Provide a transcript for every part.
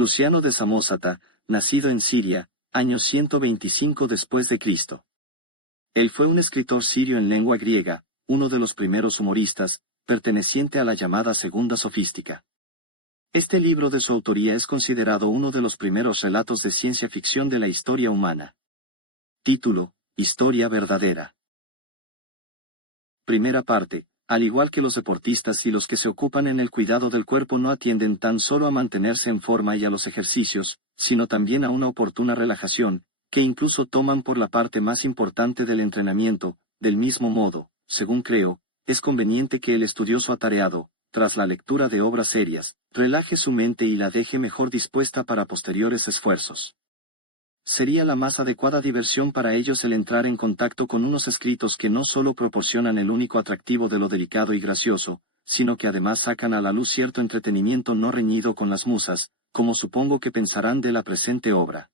Luciano de Samosata, nacido en Siria, año 125 después de Cristo. Él fue un escritor sirio en lengua griega, uno de los primeros humoristas, perteneciente a la llamada Segunda Sofística. Este libro de su autoría es considerado uno de los primeros relatos de ciencia ficción de la historia humana. Título: Historia verdadera. Primera parte. Al igual que los deportistas y los que se ocupan en el cuidado del cuerpo no atienden tan solo a mantenerse en forma y a los ejercicios, sino también a una oportuna relajación, que incluso toman por la parte más importante del entrenamiento. Del mismo modo, según creo, es conveniente que el estudioso atareado, tras la lectura de obras serias, relaje su mente y la deje mejor dispuesta para posteriores esfuerzos. Sería la más adecuada diversión para ellos el entrar en contacto con unos escritos que no solo proporcionan el único atractivo de lo delicado y gracioso, sino que además sacan a la luz cierto entretenimiento no reñido con las musas, como supongo que pensarán de la presente obra.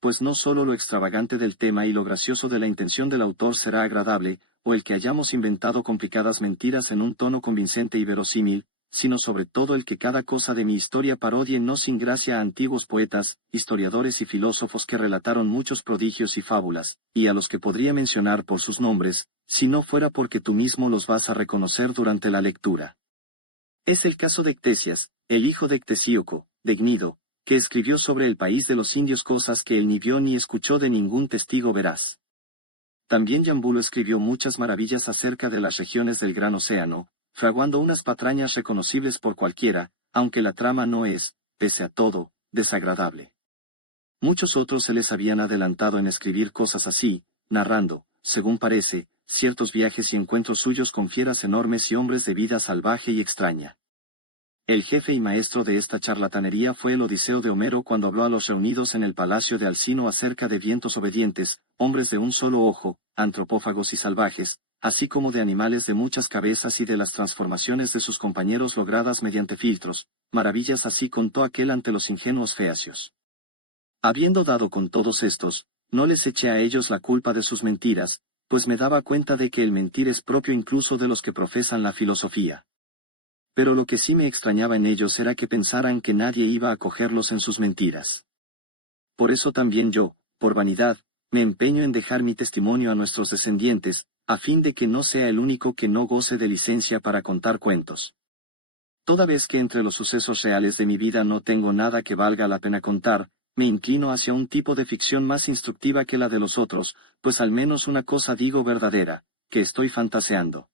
Pues no solo lo extravagante del tema y lo gracioso de la intención del autor será agradable, o el que hayamos inventado complicadas mentiras en un tono convincente y verosímil, sino sobre todo el que cada cosa de mi historia parodie no sin gracia a antiguos poetas, historiadores y filósofos que relataron muchos prodigios y fábulas, y a los que podría mencionar por sus nombres, si no fuera porque tú mismo los vas a reconocer durante la lectura. Es el caso de Ctesias, el hijo de Ctesíoco, de Gnido, que escribió sobre el país de los indios cosas que él ni vio ni escuchó de ningún testigo veraz. También Yambulo escribió muchas maravillas acerca de las regiones del gran océano, fraguando unas patrañas reconocibles por cualquiera, aunque la trama no es, pese a todo, desagradable. Muchos otros se les habían adelantado en escribir cosas así, narrando, según parece, ciertos viajes y encuentros suyos con fieras enormes y hombres de vida salvaje y extraña. El jefe y maestro de esta charlatanería fue el Odiseo de Homero cuando habló a los reunidos en el palacio de Alcino acerca de vientos obedientes, hombres de un solo ojo, antropófagos y salvajes, así como de animales de muchas cabezas y de las transformaciones de sus compañeros logradas mediante filtros. Maravillas así contó aquel ante los ingenuos feacios. Habiendo dado con todos estos, no les eché a ellos la culpa de sus mentiras, pues me daba cuenta de que el mentir es propio incluso de los que profesan la filosofía. Pero lo que sí me extrañaba en ellos era que pensaran que nadie iba a cogerlos en sus mentiras. Por eso también yo, por vanidad, me empeño en dejar mi testimonio a nuestros descendientes, a fin de que no sea el único que no goce de licencia para contar cuentos. Toda vez que entre los sucesos reales de mi vida no tengo nada que valga la pena contar, me inclino hacia un tipo de ficción más instructiva que la de los otros, pues al menos una cosa digo verdadera, que estoy fantaseando.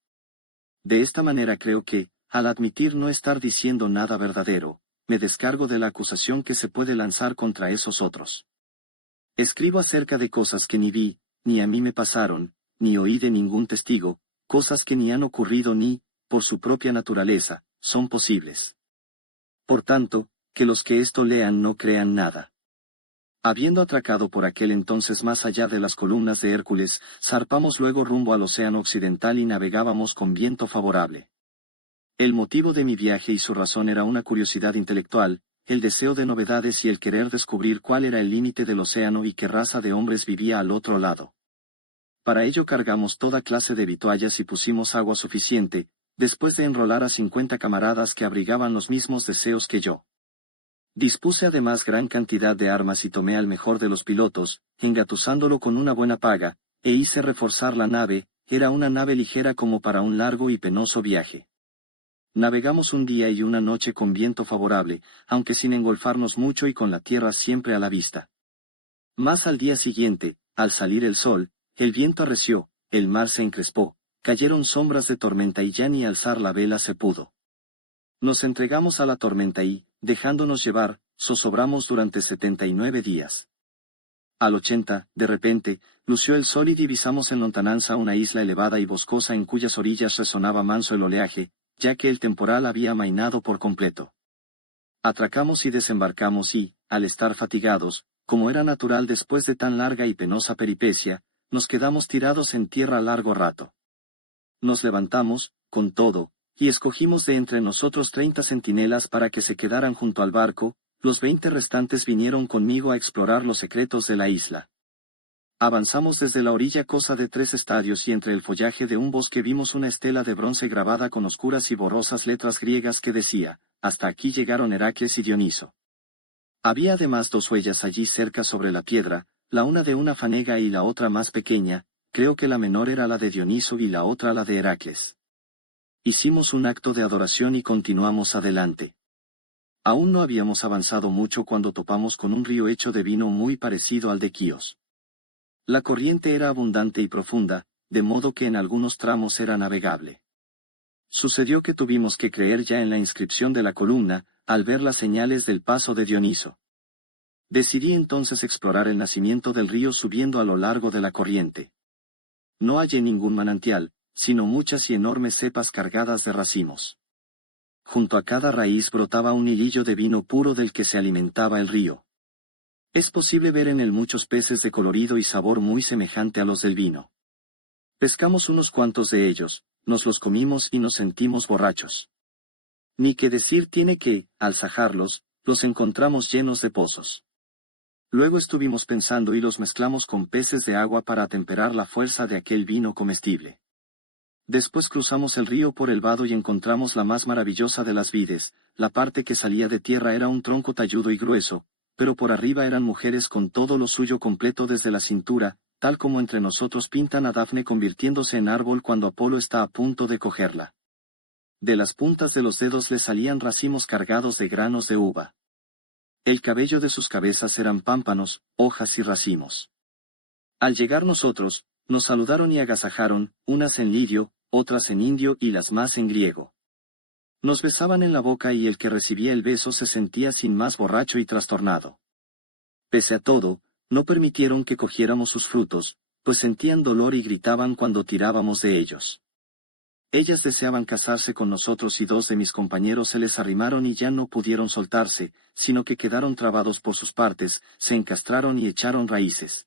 De esta manera creo que, al admitir no estar diciendo nada verdadero, me descargo de la acusación que se puede lanzar contra esos otros. Escribo acerca de cosas que ni vi, ni a mí me pasaron, ni oí de ningún testigo, cosas que ni han ocurrido ni, por su propia naturaleza, son posibles. Por tanto, que los que esto lean no crean nada. Habiendo atracado por aquel entonces más allá de las columnas de Hércules, zarpamos luego rumbo al océano occidental y navegábamos con viento favorable. El motivo de mi viaje y su razón era una curiosidad intelectual, el deseo de novedades y el querer descubrir cuál era el límite del océano y qué raza de hombres vivía al otro lado. Para ello cargamos toda clase de vituallas y pusimos agua suficiente, después de enrolar a 50 camaradas que abrigaban los mismos deseos que yo. Dispuse además gran cantidad de armas y tomé al mejor de los pilotos, engatusándolo con una buena paga, e hice reforzar la nave. Era una nave ligera como para un largo y penoso viaje. Navegamos un día y una noche con viento favorable, aunque sin engolfarnos mucho y con la tierra siempre a la vista. Mas al día siguiente, al salir el sol, el viento arreció, el mar se encrespó, cayeron sombras de tormenta y ya ni alzar la vela se pudo. Nos entregamos a la tormenta y, dejándonos llevar, zozobramos durante 79 días. Al 80, de repente, lució el sol y divisamos en lontananza una isla elevada y boscosa en cuyas orillas resonaba manso el oleaje, ya que el temporal había amainado por completo. Atracamos y desembarcamos y, al estar fatigados, como era natural después de tan larga y penosa peripecia, nos quedamos tirados en tierra largo rato. Nos levantamos, con todo, y escogimos de entre nosotros 30 centinelas para que se quedaran junto al barco. Los 20 restantes vinieron conmigo a explorar los secretos de la isla. Avanzamos desde la orilla cosa de 3 estadios y entre el follaje de un bosque vimos una estela de bronce grabada con oscuras y borrosas letras griegas que decía: hasta aquí llegaron Heracles y Dioniso. Había además dos huellas allí cerca sobre la piedra, la una de una fanega y la otra más pequeña, creo que la menor era la de Dioniso y la otra la de Heracles. Hicimos un acto de adoración y continuamos adelante. Aún no habíamos avanzado mucho cuando topamos con un río hecho de vino muy parecido al de Quíos. La corriente era abundante y profunda, de modo que en algunos tramos era navegable. Sucedió que tuvimos que creer ya en la inscripción de la columna, al ver las señales del paso de Dioniso. Decidí entonces explorar el nacimiento del río subiendo a lo largo de la corriente. No hallé ningún manantial, sino muchas y enormes cepas cargadas de racimos. Junto a cada raíz brotaba un hilillo de vino puro del que se alimentaba el río. Es posible ver en él muchos peces de colorido y sabor muy semejante a los del vino. Pescamos unos cuantos de ellos, nos los comimos y nos sentimos borrachos. Ni que decir tiene que, al sajarlos, los encontramos llenos de pozos. Luego estuvimos pensando y los mezclamos con peces de agua para atemperar la fuerza de aquel vino comestible. Después cruzamos el río por el vado y encontramos la más maravillosa de las vides. La parte que salía de tierra era un tronco talludo y grueso, pero por arriba eran mujeres con todo lo suyo completo desde la cintura, tal como entre nosotros pintan a Dafne convirtiéndose en árbol cuando Apolo está a punto de cogerla. De las puntas de los dedos le salían racimos cargados de granos de uva. El cabello de sus cabezas eran pámpanos, hojas y racimos. Al llegar nosotros, nos saludaron y agasajaron, unas en lidio, otras en indio y las más en griego. Nos besaban en la boca y el que recibía el beso se sentía sin más borracho y trastornado. Pese a todo, no permitieron que cogiéramos sus frutos, pues sentían dolor y gritaban cuando tirábamos de ellos. Ellas deseaban casarse con nosotros y dos de mis compañeros se les arrimaron y ya no pudieron soltarse, sino que quedaron trabados por sus partes, se encastraron y echaron raíces.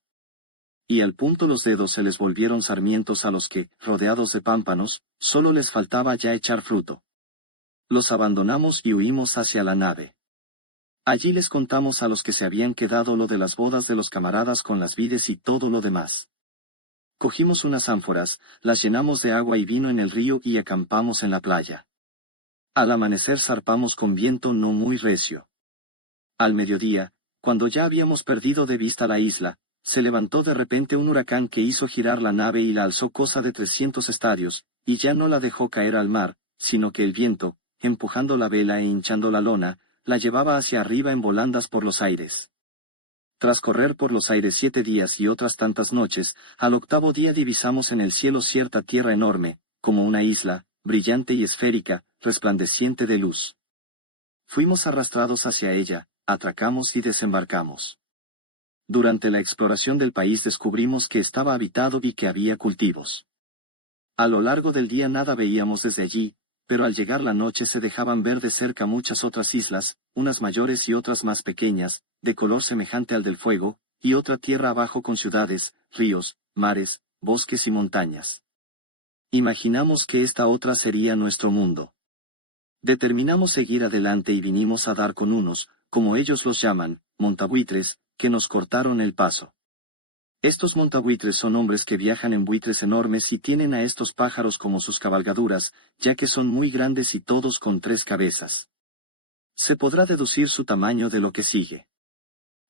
Y al punto los dedos se les volvieron sarmientos a los que, rodeados de pámpanos, solo les faltaba ya echar fruto. Los abandonamos y huimos hacia la nave. Allí les contamos a los que se habían quedado lo de las bodas de los camaradas con las vides y todo lo demás. Cogimos unas ánforas, las llenamos de agua y vino en el río y acampamos en la playa. Al amanecer zarpamos con viento no muy recio. Al mediodía, cuando ya habíamos perdido de vista la isla, se levantó de repente un huracán que hizo girar la nave y la alzó cosa de 300 estadios, y ya no la dejó caer al mar, sino que el viento, empujando la vela e hinchando la lona, la llevaba hacia arriba en volandas por los aires. Tras correr por los aires 7 días y otras tantas noches, al 8º día divisamos en el cielo cierta tierra enorme, como una isla, brillante y esférica, resplandeciente de luz. Fuimos arrastrados hacia ella, atracamos y desembarcamos. Durante la exploración del país descubrimos que estaba habitado y que había cultivos. A lo largo del día nada veíamos desde allí, pero al llegar la noche se dejaban ver de cerca muchas otras islas, unas mayores y otras más pequeñas, de color semejante al del fuego, y otra tierra abajo con ciudades, ríos, mares, bosques y montañas. Imaginamos que esta otra sería nuestro mundo. Determinamos seguir adelante y vinimos a dar con unos, como ellos los llaman, montabuitres, que nos cortaron el paso. Estos montabuitres son hombres que viajan en buitres enormes y tienen a estos pájaros como sus cabalgaduras, ya que son muy grandes y todos con 3 cabezas. Se podrá deducir su tamaño de lo que sigue.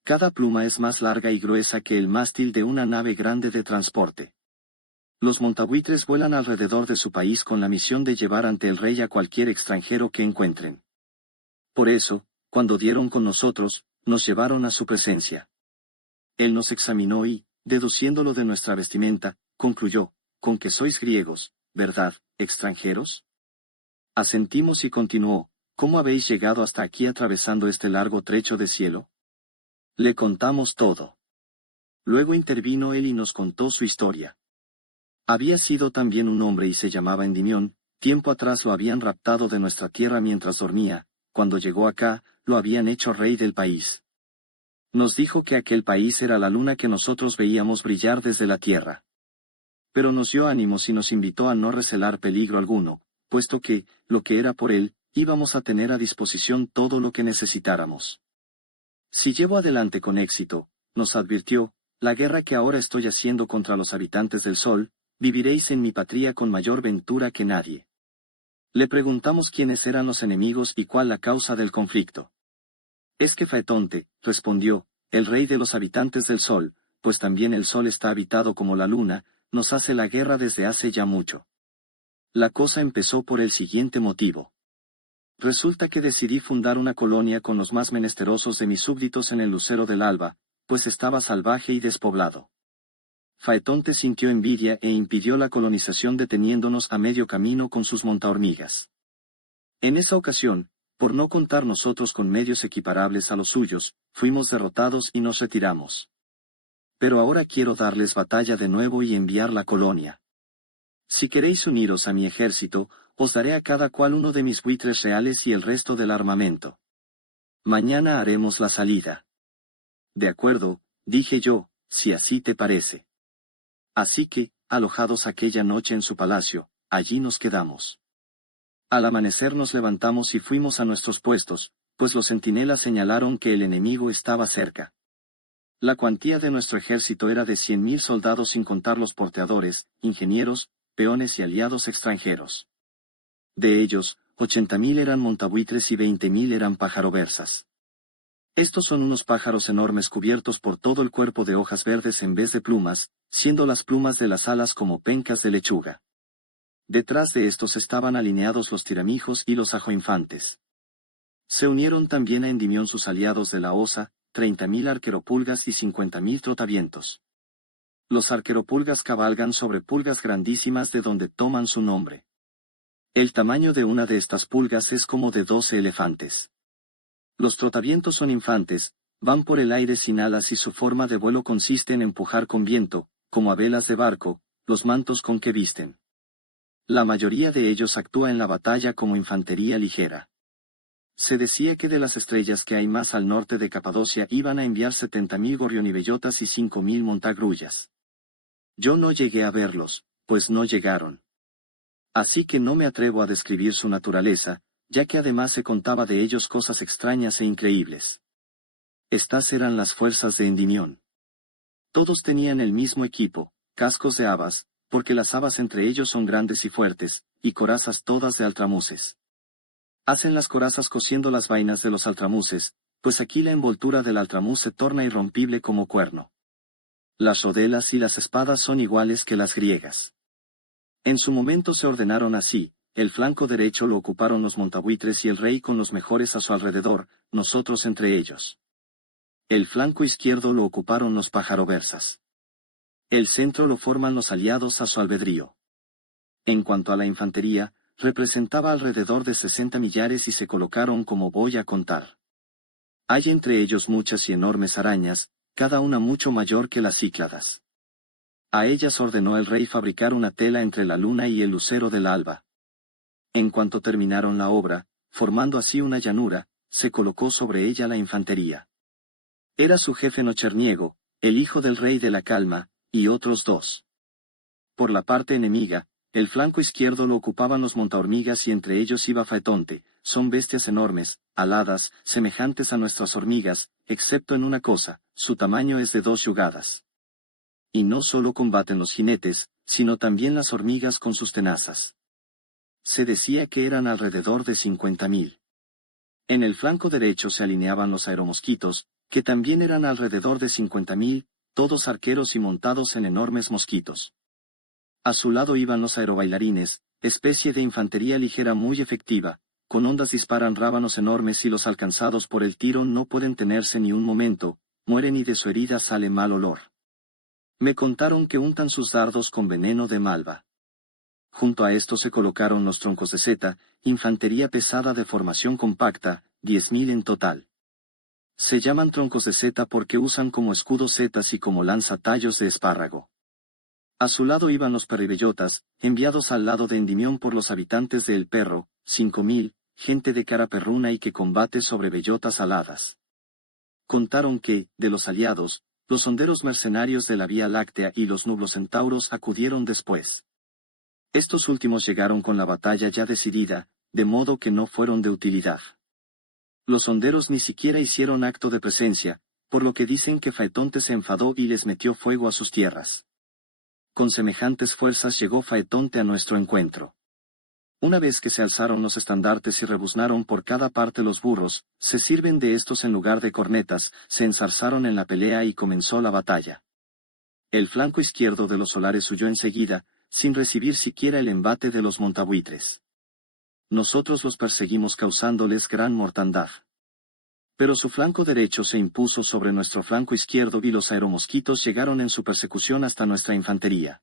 Cada pluma es más larga y gruesa que el mástil de una nave grande de transporte. Los montabuitres vuelan alrededor de su país con la misión de llevar ante el rey a cualquier extranjero que encuentren. Por eso, cuando dieron con nosotros, nos llevaron a su presencia. Él nos examinó y, deduciéndolo de nuestra vestimenta, concluyó, «¿Con que sois griegos, verdad, extranjeros?» Asentimos y continuó, «¿Cómo habéis llegado hasta aquí atravesando este largo trecho de cielo?» Le contamos todo. Luego intervino él y nos contó su historia. Había sido también un hombre y se llamaba Endimión, tiempo atrás lo habían raptado de nuestra tierra mientras dormía, cuando llegó acá, lo habían hecho rey del país. Nos dijo que aquel país era la luna que nosotros veíamos brillar desde la tierra. Pero nos dio ánimos y nos invitó a no recelar peligro alguno, puesto que, lo que era por él, íbamos a tener a disposición todo lo que necesitáramos. Si llevo adelante con éxito, nos advirtió, la guerra que ahora estoy haciendo contra los habitantes del sol, viviréis en mi patria con mayor ventura que nadie. Le preguntamos quiénes eran los enemigos y cuál la causa del conflicto. Es que Faetonte, respondió, el rey de los habitantes del sol, pues también el sol está habitado como la luna, nos hace la guerra desde hace ya mucho. La cosa empezó por el siguiente motivo. Resulta que decidí fundar una colonia con los más menesterosos de mis súbditos en el lucero del alba, pues estaba salvaje y despoblado. Faetonte sintió envidia e impidió la colonización deteniéndonos a medio camino con sus montahormigas. En esa ocasión, por no contar nosotros con medios equiparables a los suyos, fuimos derrotados y nos retiramos. Pero ahora quiero darles batalla de nuevo y enviar la colonia. Si queréis uniros a mi ejército, os daré a cada cual uno de mis buitres reales y el resto del armamento. Mañana haremos la salida. De acuerdo, dije yo, si así te parece. Así que, alojados aquella noche en su palacio, allí nos quedamos. Al amanecer nos levantamos y fuimos a nuestros puestos, pues los centinelas señalaron que el enemigo estaba cerca. La cuantía de nuestro ejército era de 100.000 soldados sin contar los porteadores, ingenieros, peones y aliados extranjeros. De ellos, 80.000 eran montabuitres y 20.000 eran pájaro-persas. Estos son unos pájaros enormes cubiertos por todo el cuerpo de hojas verdes en vez de plumas, siendo las plumas de las alas como pencas de lechuga. Detrás de estos estaban alineados los tiramijos y los ajoinfantes. Se unieron también a Endimión sus aliados de la Osa, 30.000 arqueropulgas y 50.000 trotavientos. Los arqueropulgas cabalgan sobre pulgas grandísimas de donde toman su nombre. El tamaño de una de estas pulgas es como de 12 elefantes. Los trotavientos son infantes, van por el aire sin alas y su forma de vuelo consiste en empujar con viento, como a velas de barco, los mantos con que visten. La mayoría de ellos actúa en la batalla como infantería ligera. Se decía que de las estrellas que hay más al norte de Capadocia iban a enviar 70.000 gorrionibellotas y 5.000 montagrullas. Yo no llegué a verlos, pues no llegaron. Así que no me atrevo a describir su naturaleza, ya que además se contaba de ellos cosas extrañas e increíbles. Estas eran las fuerzas de Endimión. Todos tenían el mismo equipo, cascos de habas, porque las habas entre ellos son grandes y fuertes, y corazas todas de altramuces. Hacen las corazas cosiendo las vainas de los altramuces, pues aquí la envoltura del altramuz se torna irrompible como cuerno. Las rodelas y las espadas son iguales que las griegas. En su momento se ordenaron así, el flanco derecho lo ocuparon los montabuitres y el rey con los mejores a su alrededor, nosotros entre ellos. El flanco izquierdo lo ocuparon los pájaro-persas. El centro lo forman los aliados a su albedrío. En cuanto a la infantería, representaba alrededor de 60 millares y se colocaron como voy a contar. Hay entre ellos muchas y enormes arañas, cada una mucho mayor que las cícladas. A ellas ordenó el rey fabricar una tela entre la luna y el lucero del alba. En cuanto terminaron la obra, formando así una llanura, se colocó sobre ella la infantería. Era su jefe Nocherniego, el hijo del rey de la Calma, y otros dos. Por la parte enemiga, el flanco izquierdo lo ocupaban los montahormigas y entre ellos iba Faetonte, son bestias enormes, aladas, semejantes a nuestras hormigas, excepto en una cosa, su tamaño es de 2 yugadas. Y no solo combaten los jinetes, sino también las hormigas con sus tenazas. Se decía que eran alrededor de 50.000. En el flanco derecho se alineaban los aeromosquitos, que también eran alrededor de 50.000, todos arqueros y montados en enormes mosquitos. A su lado iban los aerobailarines, especie de infantería ligera muy efectiva, con ondas disparan rábanos enormes y los alcanzados por el tiro no pueden tenerse ni un momento, mueren y de su herida sale mal olor. Me contaron que untan sus dardos con veneno de malva. Junto a esto se colocaron los troncos de seta, infantería pesada de formación compacta, 10.000 en total. Se llaman troncos de seta porque usan como escudos setas y como lanza tallos de espárrago. A su lado iban los perribellotas, enviados al lado de Endimión por los habitantes de El Perro, 5.000, gente de cara perruna y que combate sobre bellotas aladas. Contaron que, de los aliados, los honderos mercenarios de la Vía Láctea y los nublocentauros acudieron después. Estos últimos llegaron con la batalla ya decidida, de modo que no fueron de utilidad. Los honderos ni siquiera hicieron acto de presencia, por lo que dicen que Faetonte se enfadó y les metió fuego a sus tierras. Con semejantes fuerzas llegó Faetonte a nuestro encuentro. Una vez que se alzaron los estandartes y rebuznaron por cada parte los burros, se sirven de estos en lugar de cornetas, se enzarzaron en la pelea y comenzó la batalla. El flanco izquierdo de los solares huyó enseguida, sin recibir siquiera el embate de los montabuitres. Nosotros los perseguimos causándoles gran mortandad. Pero su flanco derecho se impuso sobre nuestro flanco izquierdo y los aeromosquitos llegaron en su persecución hasta nuestra infantería.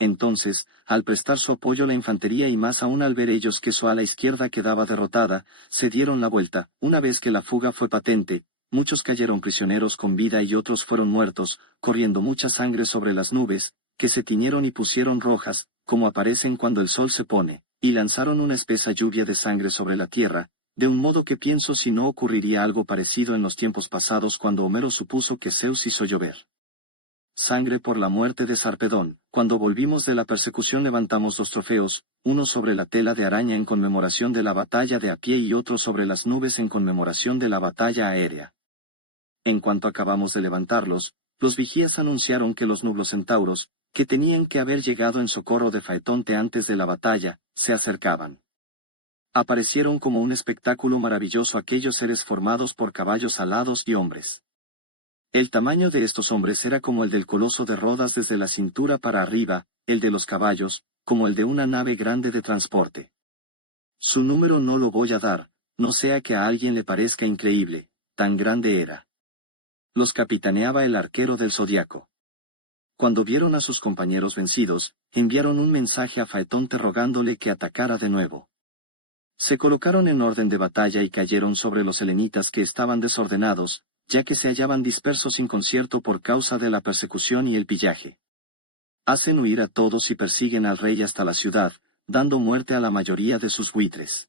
Entonces, al prestar su apoyo la infantería y más aún al ver ellos que su ala izquierda quedaba derrotada, se dieron la vuelta. Una vez que la fuga fue patente, muchos cayeron prisioneros con vida y otros fueron muertos, corriendo mucha sangre sobre las nubes, que se tiñeron y pusieron rojas, como aparecen cuando el sol se pone, y lanzaron una espesa lluvia de sangre sobre la tierra, de un modo que pienso si no ocurriría algo parecido en los tiempos pasados cuando Homero supuso que Zeus hizo llover sangre por la muerte de Sarpedón. Cuando volvimos de la persecución levantamos dos trofeos, uno sobre la tela de araña en conmemoración de la batalla de a pie y otro sobre las nubes en conmemoración de la batalla aérea. En cuanto acabamos de levantarlos, los vigías anunciaron que los nublocentauros, que tenían que haber llegado en socorro de Faetonte antes de la batalla, se acercaban. Aparecieron como un espectáculo maravilloso aquellos seres formados por caballos alados y hombres. El tamaño de estos hombres era como el del coloso de Rodas desde la cintura para arriba, el de los caballos, como el de una nave grande de transporte. Su número no lo voy a dar, no sea que a alguien le parezca increíble, tan grande era. Los capitaneaba el arquero del Zodiaco. Cuando vieron a sus compañeros vencidos, enviaron un mensaje a Faetonte rogándole que atacara de nuevo. Se colocaron en orden de batalla y cayeron sobre los helenitas que estaban desordenados, ya que se hallaban dispersos sin concierto por causa de la persecución y el pillaje. Hacen huir a todos y persiguen al rey hasta la ciudad, dando muerte a la mayoría de sus buitres.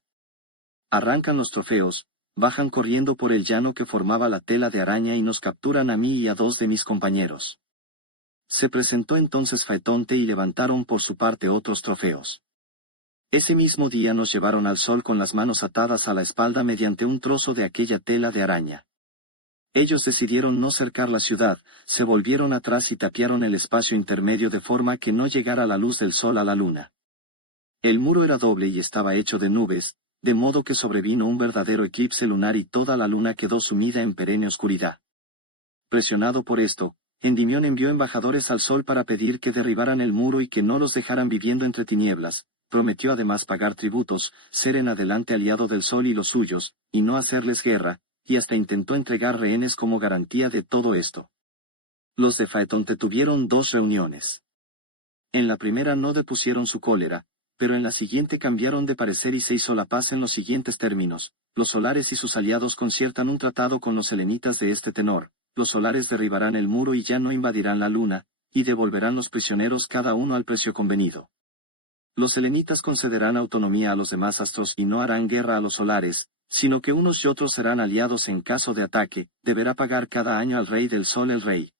Arrancan los trofeos, bajan corriendo por el llano que formaba la tela de araña y nos capturan a mí y a dos de mis compañeros. Se presentó entonces Faetonte y levantaron por su parte otros trofeos. Ese mismo día nos llevaron al sol con las manos atadas a la espalda mediante un trozo de aquella tela de araña. Ellos decidieron no cercar la ciudad, se volvieron atrás y tapiaron el espacio intermedio de forma que no llegara la luz del sol a la luna. El muro era doble y estaba hecho de nubes, de modo que sobrevino un verdadero eclipse lunar y toda la luna quedó sumida en perenne oscuridad. Presionado por esto, Endimión envió embajadores al sol para pedir que derribaran el muro y que no los dejaran viviendo entre tinieblas. Prometió además pagar tributos, ser en adelante aliado del sol y los suyos, y no hacerles guerra, y hasta intentó entregar rehenes como garantía de todo esto. Los de Faetonte tuvieron dos reuniones. En la primera no depusieron su cólera, pero en la siguiente cambiaron de parecer y se hizo la paz en los siguientes términos: los solares y sus aliados conciertan un tratado con los helenitas de este tenor: los solares derribarán el muro y ya no invadirán la luna, y devolverán los prisioneros cada uno al precio convenido. Los helenitas concederán autonomía a los demás astros y no harán guerra a los solares, sino que unos y otros serán aliados en caso de ataque. Deberá pagar cada año al rey del sol el rey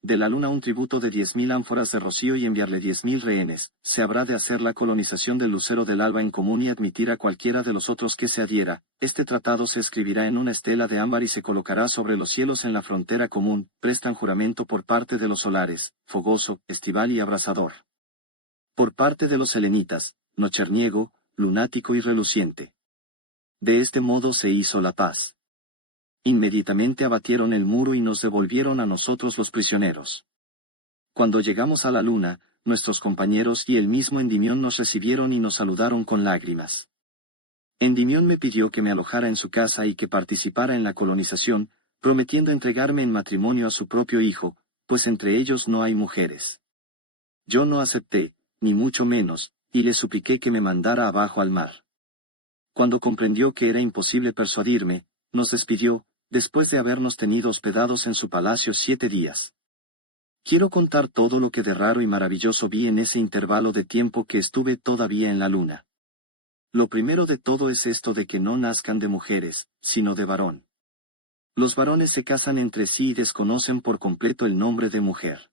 de la luna un tributo de 10.000 ánforas de rocío y enviarle 10.000 rehenes. Se habrá de hacer la colonización del lucero del alba en común y admitir a cualquiera de los otros que se adhiera. Este tratado se escribirá en una estela de ámbar y se colocará sobre los cielos en la frontera común. Prestan juramento por parte de los solares, fogoso, estival y abrasador. Por parte de los helenitas, nocherniego, lunático y reluciente. De este modo se hizo la paz. Inmediatamente abatieron el muro y nos devolvieron a nosotros los prisioneros. Cuando llegamos a la luna, nuestros compañeros y el mismo Endimión nos recibieron y nos saludaron con lágrimas. Endimión me pidió que me alojara en su casa y que participara en la colonización, prometiendo entregarme en matrimonio a su propio hijo, pues entre ellos no hay mujeres. Yo no acepté, ni mucho menos, y le supliqué que me mandara abajo al mar. Cuando comprendió que era imposible persuadirme, nos despidió, después de habernos tenido hospedados en su palacio 7 días. Quiero contar todo lo que de raro y maravilloso vi en ese intervalo de tiempo que estuve todavía en la luna. Lo primero de todo es esto de que no nazcan de mujeres, sino de varón. Los varones se casan entre sí y desconocen por completo el nombre de mujer.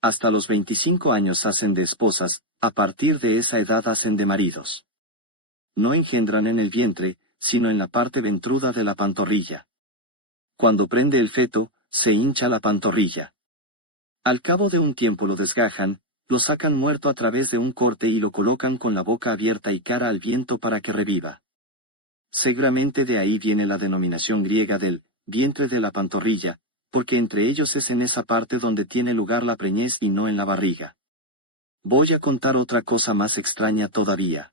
Hasta los 25 años hacen de esposas, a partir de esa edad hacen de maridos. No engendran en el vientre, sino en la parte ventruda de la pantorrilla. Cuando prende el feto, se hincha la pantorrilla. Al cabo de un tiempo lo desgajan, lo sacan muerto a través de un corte y lo colocan con la boca abierta y cara al viento para que reviva. Seguramente de ahí viene la denominación griega del vientre de la pantorrilla, porque entre ellos es en esa parte donde tiene lugar la preñez y no en la barriga. Voy a contar otra cosa más extraña todavía.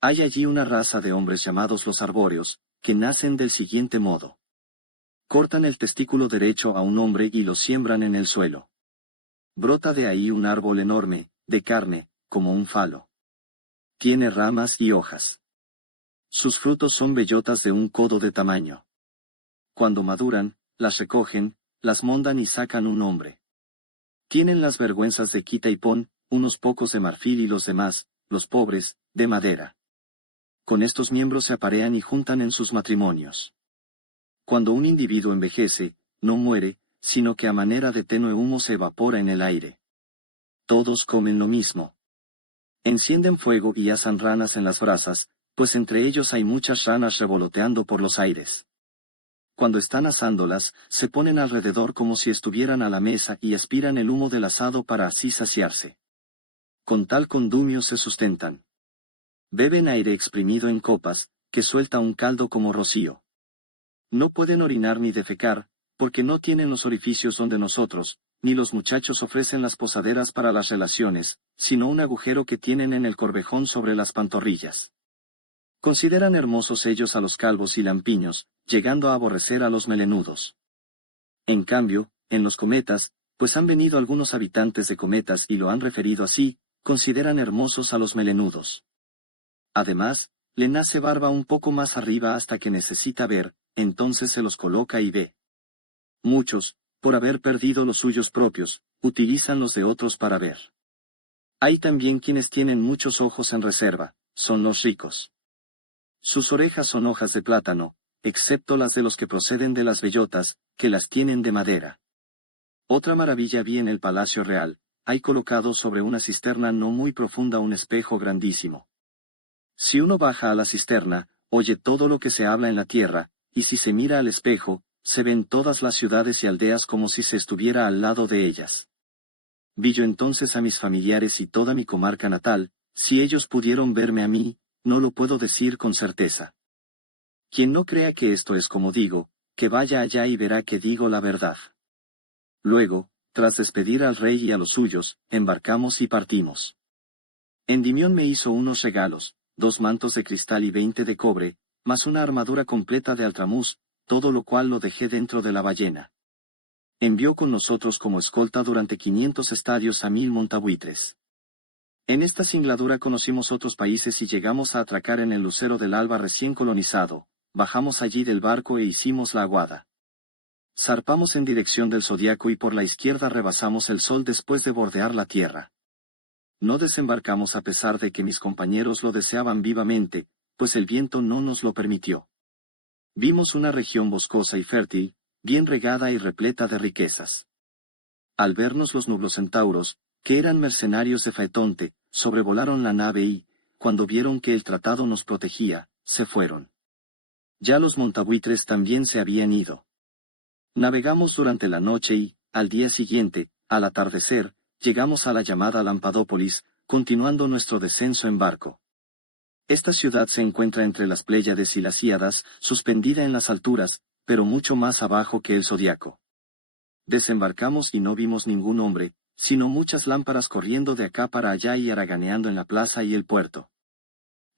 Hay allí una raza de hombres llamados los arbóreos, que nacen del siguiente modo. Cortan el testículo derecho a un hombre y lo siembran en el suelo. Brota de ahí un árbol enorme, de carne, como un falo. Tiene ramas y hojas. Sus frutos son bellotas de un codo de tamaño. Cuando maduran, las recogen, las mondan y sacan un hombre. Tienen las vergüenzas de quita y pon, unos pocos de marfil y los demás, los pobres, de madera. Con estos miembros se aparean y juntan en sus matrimonios. Cuando un individuo envejece, no muere, sino que a manera de tenue humo se evapora en el aire. Todos comen lo mismo. Encienden fuego y asan ranas en las brasas, pues entre ellos hay muchas ranas revoloteando por los aires. Cuando están asándolas, se ponen alrededor como si estuvieran a la mesa y aspiran el humo del asado para así saciarse. Con tal condumio se sustentan. Beben aire exprimido en copas, que suelta un caldo como rocío. No pueden orinar ni defecar, porque no tienen los orificios donde nosotros, ni los muchachos ofrecen las posaderas para las relaciones, sino un agujero que tienen en el corvejón sobre las pantorrillas. Consideran hermosos ellos a los calvos y lampiños, llegando a aborrecer a los melenudos. En cambio, en los cometas, pues han venido algunos habitantes de cometas y lo han referido así, consideran hermosos a los melenudos. Además, le nace barba un poco más arriba hasta que necesita ver, entonces se los coloca y ve. Muchos, por haber perdido los suyos propios, utilizan los de otros para ver. Hay también quienes tienen muchos ojos en reserva, son los ricos. Sus orejas son hojas de plátano, excepto las de los que proceden de las bellotas, que las tienen de madera. Otra maravilla vi en el Palacio Real, hay colocado sobre una cisterna no muy profunda un espejo grandísimo. Si uno baja a la cisterna, oye todo lo que se habla en la tierra, y si se mira al espejo, se ven todas las ciudades y aldeas como si se estuviera al lado de ellas. Vi yo entonces a mis familiares y toda mi comarca natal, si ellos pudieron verme a mí, no lo puedo decir con certeza. Quien no crea que esto es como digo, que vaya allá y verá que digo la verdad. Luego, tras despedir al rey y a los suyos, embarcamos y partimos. Endimión me hizo unos regalos, 2 mantos de cristal y 20 de cobre, más una armadura completa de altramuz, todo lo cual lo dejé dentro de la ballena. Envió con nosotros como escolta durante 500 estadios a 1000 montabuitres. En esta singladura conocimos otros países y llegamos a atracar en el lucero del Alba recién colonizado, bajamos allí del barco e hicimos la aguada. Zarpamos en dirección del zodiaco y por la izquierda rebasamos el sol después de bordear la tierra. No desembarcamos a pesar de que mis compañeros lo deseaban vivamente, pues el viento no nos lo permitió. Vimos una región boscosa y fértil, bien regada y repleta de riquezas. Al vernos los nublocentauros, que eran mercenarios de Faetonte, sobrevolaron la nave y, cuando vieron que el tratado nos protegía, se fueron. Ya los montabuitres también se habían ido. Navegamos durante la noche y, al día siguiente, al atardecer, llegamos a la llamada Lampadópolis, continuando nuestro descenso en barco. Esta ciudad se encuentra entre las Pléyades y las Híadas, suspendida en las alturas, pero mucho más abajo que el zodiaco. Desembarcamos y no vimos ningún hombre, sino muchas lámparas corriendo de acá para allá y haraganeando en la plaza y el puerto.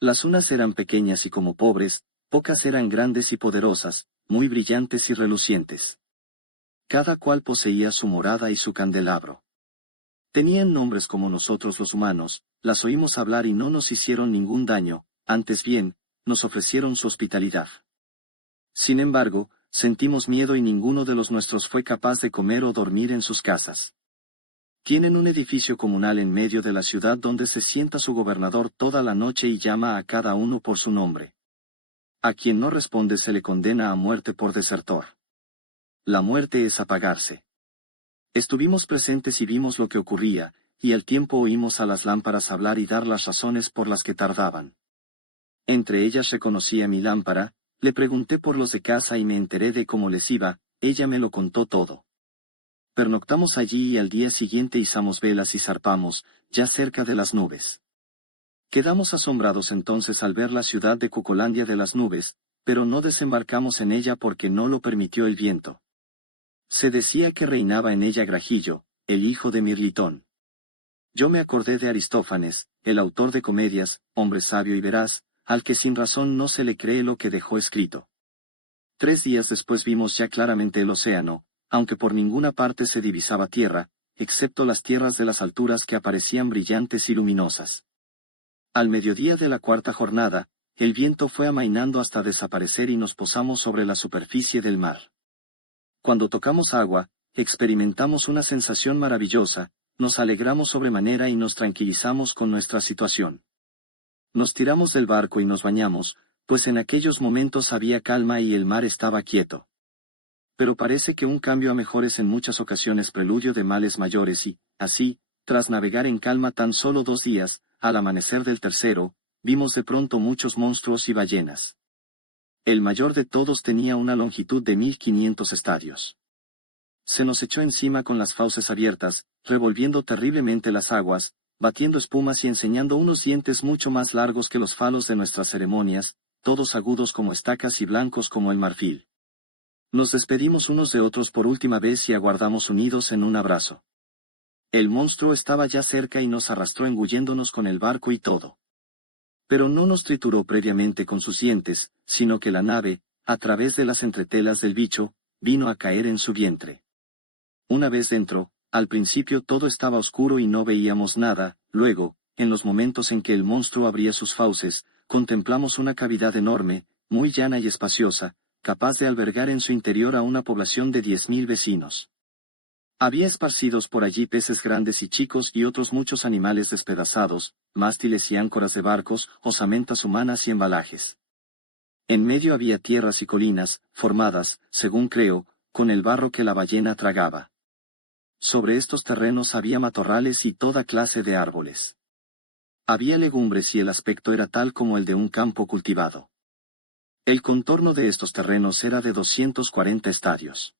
Las unas eran pequeñas y como pobres, pocas eran grandes y poderosas, muy brillantes y relucientes. Cada cual poseía su morada y su candelabro. Tenían nombres como nosotros los humanos, las oímos hablar y no nos hicieron ningún daño, antes bien, nos ofrecieron su hospitalidad. Sin embargo, sentimos miedo y ninguno de los nuestros fue capaz de comer o dormir en sus casas. Tienen un edificio comunal en medio de la ciudad donde se sienta su gobernador toda la noche y llama a cada uno por su nombre. A quien no responde se le condena a muerte por desertor. La muerte es apagarse. Estuvimos presentes y vimos lo que ocurría, y al tiempo oímos a las lámparas hablar y dar las razones por las que tardaban. Entre ellas reconocí a mi lámpara, le pregunté por los de casa y me enteré de cómo les iba, ella me lo contó todo. Pernoctamos allí y al día siguiente izamos velas y zarpamos, ya cerca de las nubes. Quedamos asombrados entonces al ver la ciudad de Cucolandia de las nubes, pero no desembarcamos en ella porque no lo permitió el viento. Se decía que reinaba en ella Grajillo, el hijo de Mirlitón. Yo me acordé de Aristófanes, el autor de comedias, hombre sabio y veraz, al que sin razón no se le cree lo que dejó escrito. 3 días después vimos ya claramente el océano, aunque por ninguna parte se divisaba tierra, excepto las tierras de las alturas que aparecían brillantes y luminosas. Al mediodía de la 4ª jornada, el viento fue amainando hasta desaparecer y nos posamos sobre la superficie del mar. Cuando tocamos agua, experimentamos una sensación maravillosa, nos alegramos sobremanera y nos tranquilizamos con nuestra situación. Nos tiramos del barco y nos bañamos, pues en aquellos momentos había calma y el mar estaba quieto. Pero parece que un cambio a mejor es en muchas ocasiones preludio de males mayores y, así, tras navegar en calma tan solo 2 días, al amanecer del tercero, vimos de pronto muchos monstruos y ballenas. El mayor de todos tenía una longitud de 1500 estadios. Se nos echó encima con las fauces abiertas, revolviendo terriblemente las aguas, batiendo espumas y enseñando unos dientes mucho más largos que los falos de nuestras ceremonias, todos agudos como estacas y blancos como el marfil. Nos despedimos unos de otros por última vez y aguardamos unidos en un abrazo. El monstruo estaba ya cerca y nos arrastró engulléndonos con el barco y todo. Pero no nos trituró previamente con sus dientes, sino que la nave, a través de las entretelas del bicho, vino a caer en su vientre. Una vez dentro, al principio todo estaba oscuro y no veíamos nada, luego, en los momentos en que el monstruo abría sus fauces, contemplamos una cavidad enorme, muy llana y espaciosa, capaz de albergar en su interior a una población de 10.000 vecinos. Había esparcidos por allí peces grandes y chicos y otros muchos animales despedazados, mástiles y áncoras de barcos, osamentas humanas y embalajes. En medio había tierras y colinas, formadas, según creo, con el barro que la ballena tragaba. Sobre estos terrenos había matorrales y toda clase de árboles. Había legumbres y el aspecto era tal como el de un campo cultivado. El contorno de estos terrenos era de 240 estadios.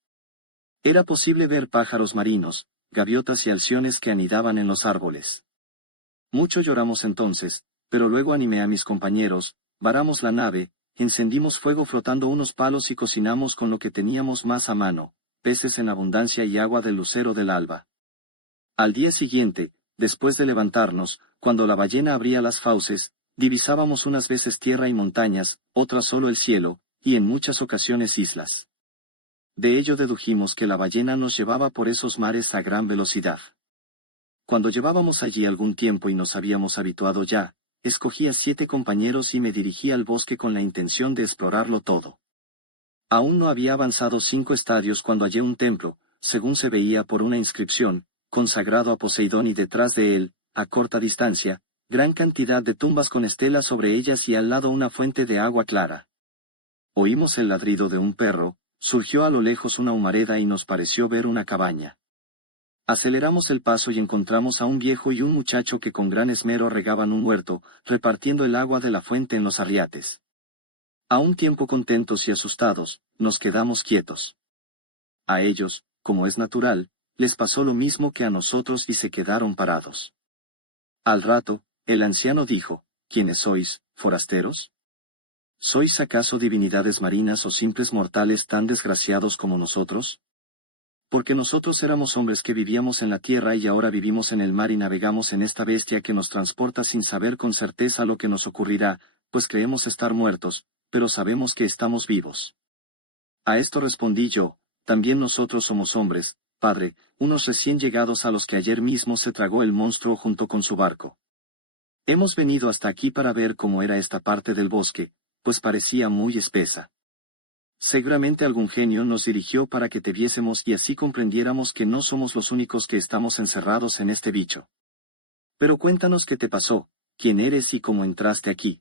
Era posible ver pájaros marinos, gaviotas y alciones que anidaban en los árboles. Mucho lloramos entonces, pero luego animé a mis compañeros, varamos la nave, encendimos fuego frotando unos palos y cocinamos con lo que teníamos más a mano, peces en abundancia y agua del lucero del alba. Al día siguiente, después de levantarnos, cuando la ballena abría las fauces, divisábamos unas veces tierra y montañas, otras solo el cielo, y en muchas ocasiones islas. De ello dedujimos que la ballena nos llevaba por esos mares a gran velocidad. Cuando llevábamos allí algún tiempo y nos habíamos habituado ya, escogí a 7 compañeros y me dirigí al bosque con la intención de explorarlo todo. Aún no había avanzado 5 estadios cuando hallé un templo, según se veía por una inscripción, consagrado a Poseidón y detrás de él, a corta distancia, gran cantidad de tumbas con estelas sobre ellas y al lado una fuente de agua clara. Oímos el ladrido de un perro, surgió a lo lejos una humareda y nos pareció ver una cabaña. Aceleramos el paso y encontramos a un viejo y un muchacho que con gran esmero regaban un huerto, repartiendo el agua de la fuente en los arriates. A un tiempo contentos y asustados, nos quedamos quietos. A ellos, como es natural, les pasó lo mismo que a nosotros y se quedaron parados. Al rato, el anciano dijo, ¿quiénes sois, forasteros? ¿Sois acaso divinidades marinas o simples mortales tan desgraciados como nosotros? Porque nosotros éramos hombres que vivíamos en la tierra y ahora vivimos en el mar y navegamos en esta bestia que nos transporta sin saber con certeza lo que nos ocurrirá, pues creemos estar muertos, pero sabemos que estamos vivos. A esto respondí yo, también nosotros somos hombres, padre, unos recién llegados a los que ayer mismo se tragó el monstruo junto con su barco. Hemos venido hasta aquí para ver cómo era esta parte del bosque, pues parecía muy espesa. Seguramente algún genio nos dirigió para que te viésemos y así comprendiéramos que no somos los únicos que estamos encerrados en este bicho. Pero cuéntanos qué te pasó, quién eres y cómo entraste aquí.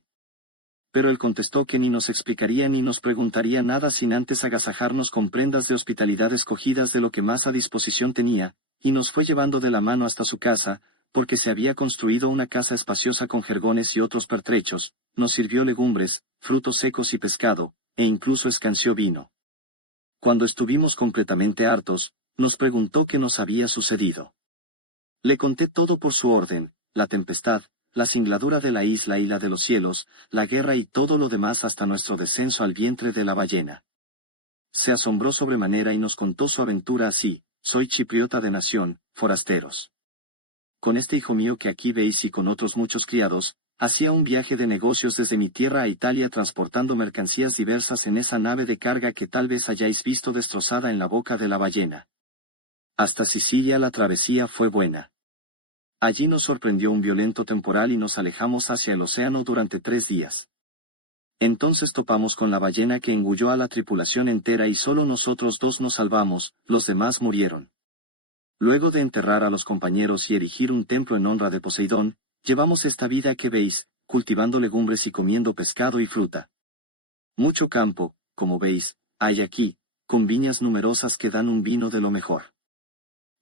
Pero él contestó que ni nos explicaría ni nos preguntaría nada sin antes agasajarnos con prendas de hospitalidad escogidas de lo que más a disposición tenía, y nos fue llevando de la mano hasta su casa, porque se había construido una casa espaciosa con jergones y otros pertrechos, nos sirvió legumbres, frutos secos y pescado, e incluso escanció vino. Cuando estuvimos completamente hartos, nos preguntó qué nos había sucedido. Le conté todo por su orden, la tempestad, la singladura de la isla y la de los cielos, la guerra y todo lo demás hasta nuestro descenso al vientre de la ballena. Se asombró sobremanera y nos contó su aventura así: soy chipriota de nación, forasteros. Con este hijo mío que aquí veis y con otros muchos criados, hacía un viaje de negocios desde mi tierra a Italia transportando mercancías diversas en esa nave de carga que tal vez hayáis visto destrozada en la boca de la ballena. Hasta Sicilia la travesía fue buena. Allí nos sorprendió un violento temporal y nos alejamos hacia el océano durante 3 días. Entonces topamos con la ballena que engulló a la tripulación entera y solo nosotros 2 nos salvamos, los demás murieron. Luego de enterrar a los compañeros y erigir un templo en honra de Poseidón, llevamos esta vida que veis, cultivando legumbres y comiendo pescado y fruta. Mucho campo, como veis, hay aquí, con viñas numerosas que dan un vino de lo mejor.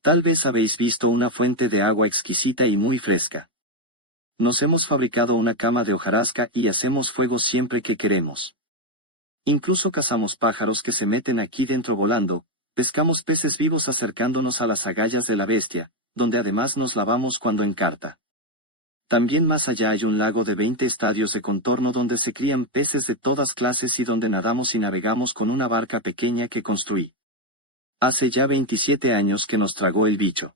Tal vez habéis visto una fuente de agua exquisita y muy fresca. Nos hemos fabricado una cama de hojarasca y hacemos fuego siempre que queremos. Incluso cazamos pájaros que se meten aquí dentro volando, pescamos peces vivos acercándonos a las agallas de la bestia, donde además nos lavamos cuando encarta. También más allá hay un lago de 20 estadios de contorno donde se crían peces de todas clases y donde nadamos y navegamos con una barca pequeña que construí. Hace ya 27 años que nos tragó el bicho.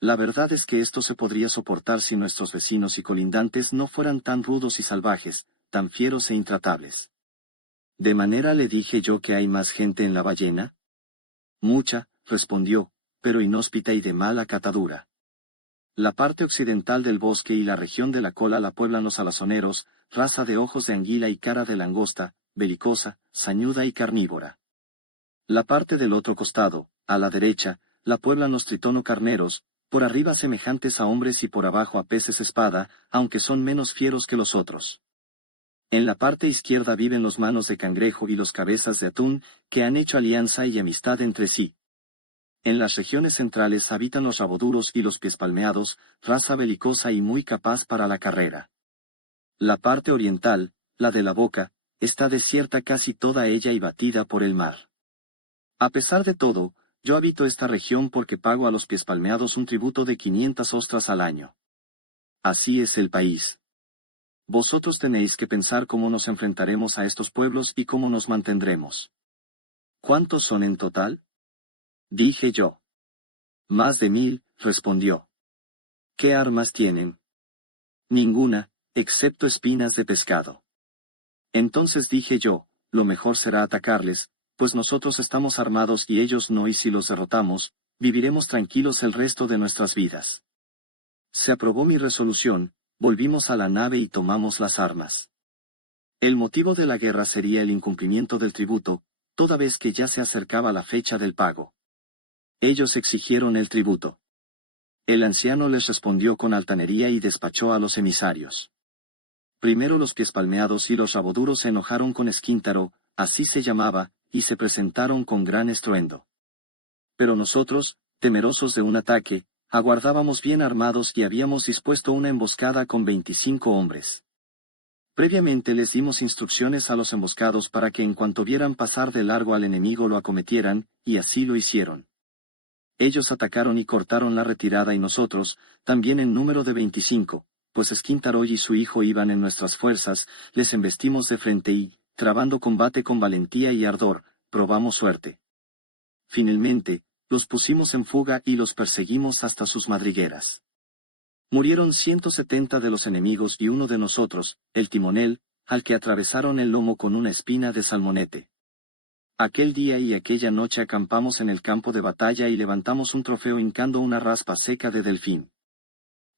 La verdad es que esto se podría soportar si nuestros vecinos y colindantes no fueran tan rudos y salvajes, tan fieros e intratables. ¿De manera le dije yo que hay más gente en la ballena? Mucha, respondió, pero inhóspita y de mala catadura. La parte occidental del bosque y la región de la cola la pueblan los alazoneros, raza de ojos de anguila y cara de langosta, belicosa, sañuda y carnívora. La parte del otro costado, a la derecha, la pueblan los tritono-carneros, por arriba semejantes a hombres y por abajo a peces espada, aunque son menos fieros que los otros. En la parte izquierda viven los manos de cangrejo y los cabezas de atún, que han hecho alianza y amistad entre sí. En las regiones centrales habitan los raboduros y los pies palmeados, raza belicosa y muy capaz para la carrera. La parte oriental, la de la boca, está desierta casi toda ella y batida por el mar. A pesar de todo, yo habito esta región porque pago a los pies palmeados un tributo de 500 ostras al año. Así es el país. Vosotros tenéis que pensar cómo nos enfrentaremos a estos pueblos y cómo nos mantendremos. ¿Cuántos son en total? Dije yo. Más de 1000, respondió. ¿Qué armas tienen? Ninguna, excepto espinas de pescado. Entonces dije yo, lo mejor será atacarles, pues nosotros estamos armados y ellos no, y si los derrotamos, viviremos tranquilos el resto de nuestras vidas. Se aprobó mi resolución, volvimos a la nave y tomamos las armas. El motivo de la guerra sería el incumplimiento del tributo, toda vez que ya se acercaba la fecha del pago. Ellos exigieron el tributo. El anciano les respondió con altanería y despachó a los emisarios. Primero los pies palmeados y los raboduros se enojaron con Esquíntaro, así se llamaba, y se presentaron con gran estruendo. Pero nosotros, temerosos de un ataque, aguardábamos bien armados y habíamos dispuesto una emboscada con 25 hombres. Previamente les dimos instrucciones a los emboscados para que en cuanto vieran pasar de largo al enemigo lo acometieran, y así lo hicieron. Ellos atacaron y cortaron la retirada y nosotros, también en número de 25, pues Esquíntaro y su hijo iban en nuestras fuerzas, les embestimos de frente y, trabando combate con valentía y ardor, probamos suerte. Finalmente, los pusimos en fuga y los perseguimos hasta sus madrigueras. Murieron 170 de los enemigos y uno de nosotros, el timonel, al que atravesaron el lomo con una espina de salmonete. Aquel día y aquella noche acampamos en el campo de batalla y levantamos un trofeo hincando una raspa seca de delfín.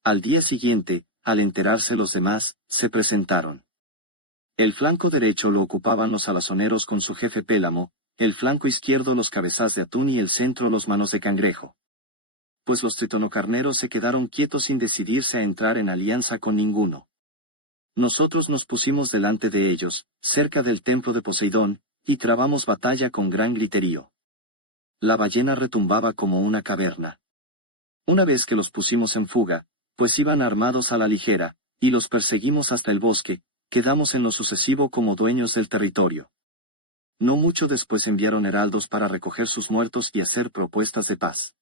Al día siguiente, al enterarse los demás, se presentaron. El flanco derecho lo ocupaban los alazoneros con su jefe Pélamo, el flanco izquierdo los cabezas de atún y el centro los manos de cangrejo. Pues los tritonocarneros se quedaron quietos sin decidirse a entrar en alianza con ninguno. Nosotros nos pusimos delante de ellos, cerca del templo de Poseidón, y trabamos batalla con gran griterío. La ballena retumbaba como una caverna. Una vez que los pusimos en fuga, pues iban armados a la ligera, y los perseguimos hasta el bosque, quedamos en lo sucesivo como dueños del territorio. No mucho después enviaron heraldos para recoger sus muertos y hacer propuestas de paz.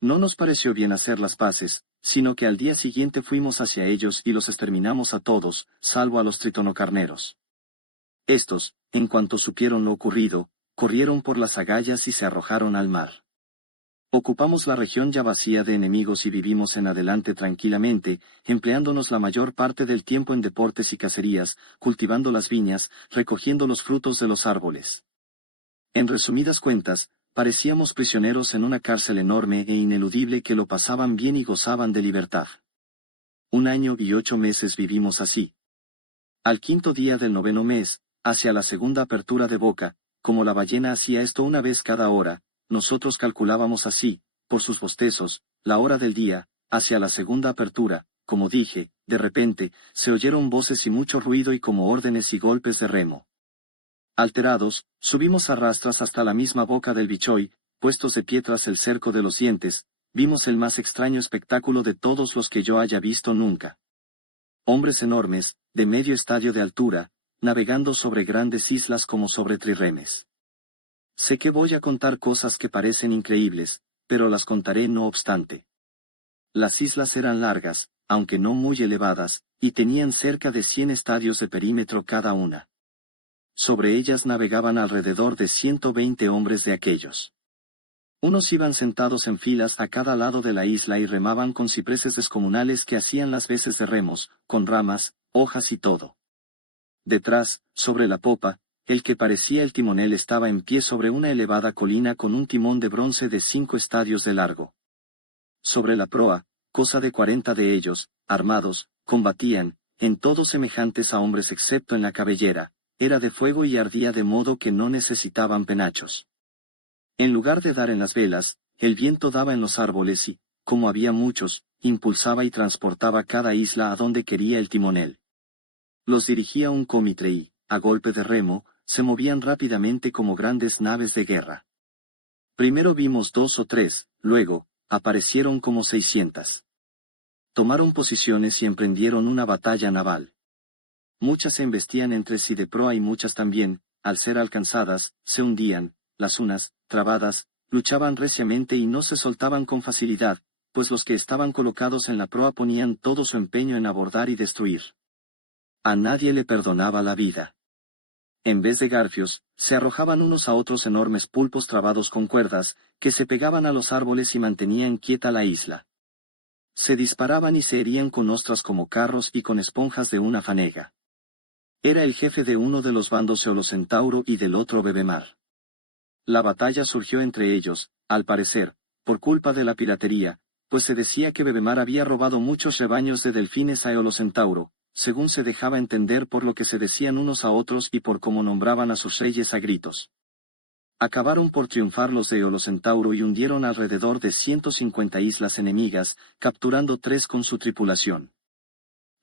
No nos pareció bien hacer las paces, sino que al día siguiente fuimos hacia ellos y los exterminamos a todos, salvo a los tritonocarneros. Estos, en cuanto supieron lo ocurrido, corrieron por las agallas y se arrojaron al mar. Ocupamos la región ya vacía de enemigos y vivimos en adelante tranquilamente, empleándonos la mayor parte del tiempo en deportes y cacerías, cultivando las viñas, recogiendo los frutos de los árboles. En resumidas cuentas, parecíamos prisioneros en una cárcel enorme e ineludible que lo pasaban bien y gozaban de libertad. 1 año y 8 meses vivimos así. Al 5.º día del 9.º mes, hacia la segunda apertura de boca, como la ballena hacía esto una vez cada hora, nosotros calculábamos así, por sus bostezos, la hora del día, hacia la segunda apertura, como dije, de repente, se oyeron voces y mucho ruido y como órdenes y golpes de remo. Alterados, subimos a rastras hasta la misma boca del Bichoy, puestos de pie tras el cerco de los dientes, vimos el más extraño espectáculo de todos los que yo haya visto nunca. Hombres enormes, de medio estadio de altura, navegando sobre grandes islas como sobre trirremes. Sé que voy a contar cosas que parecen increíbles, pero las contaré no obstante. Las islas eran largas, aunque no muy elevadas, y tenían cerca de 100 estadios de perímetro cada una. Sobre ellas navegaban alrededor de 120 hombres de aquellos. Unos iban sentados en filas a cada lado de la isla y remaban con cipreses descomunales que hacían las veces de remos, con ramas, hojas y todo. Detrás, sobre la popa, el que parecía el timonel estaba en pie sobre una elevada colina con un timón de bronce de 5 estadios de largo. Sobre la proa, cosa de 40 de ellos, armados, combatían, en todo semejantes a hombres excepto en la cabellera, era de fuego y ardía de modo que no necesitaban penachos. En lugar de dar en las velas, el viento daba en los árboles y, como había muchos, impulsaba y transportaba cada isla a donde quería el timonel. Los dirigía un cómitre y, a golpe de remo, se movían rápidamente como grandes naves de guerra. Primero vimos 2 o 3, luego, aparecieron como 600. Tomaron posiciones y emprendieron una batalla naval. Muchas se embestían entre sí de proa y muchas también, al ser alcanzadas, se hundían, las unas, trabadas, luchaban reciamente y no se soltaban con facilidad, pues los que estaban colocados en la proa ponían todo su empeño en abordar y destruir. A nadie le perdonaba la vida. En vez de garfios, se arrojaban unos a otros enormes pulpos trabados con cuerdas, que se pegaban a los árboles y mantenían quieta la isla. Se disparaban y se herían con ostras como carros y con esponjas de una fanega. Era el jefe de uno de los bandos Eolocentauro y del otro Bebemar. La batalla surgió entre ellos, al parecer, por culpa de la piratería, pues se decía que Bebemar había robado muchos rebaños de delfines a Eolocentauro, según se dejaba entender por lo que se decían unos a otros y por cómo nombraban a sus reyes a gritos. Acabaron por triunfar los de Eolocentauro y hundieron alrededor de 150 islas enemigas, capturando 3 con su tripulación.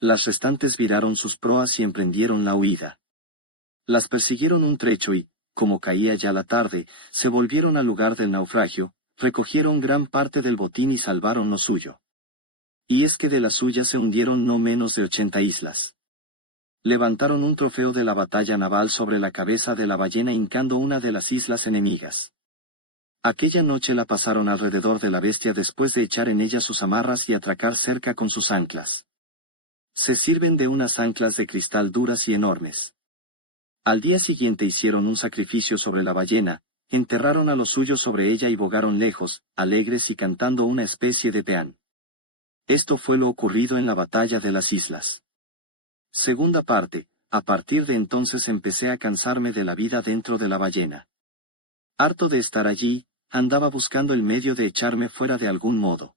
Las restantes viraron sus proas y emprendieron la huida. Las persiguieron un trecho y, como caía ya la tarde, se volvieron al lugar del naufragio, recogieron gran parte del botín y salvaron lo suyo. Y es que de las suyas se hundieron no menos de 80 islas. Levantaron un trofeo de la batalla naval sobre la cabeza de la ballena hincando una de las islas enemigas. Aquella noche la pasaron alrededor de la bestia después de echar en ella sus amarras y atracar cerca con sus anclas. Se sirven de unas anclas de cristal duras y enormes. Al día siguiente hicieron un sacrificio sobre la ballena, enterraron a los suyos sobre ella y bogaron lejos, alegres y cantando una especie de peán. Esto fue lo ocurrido en la batalla de las islas. Segunda parte, a partir de entonces empecé a cansarme de la vida dentro de la ballena. Harto de estar allí, andaba buscando el medio de echarme fuera de algún modo.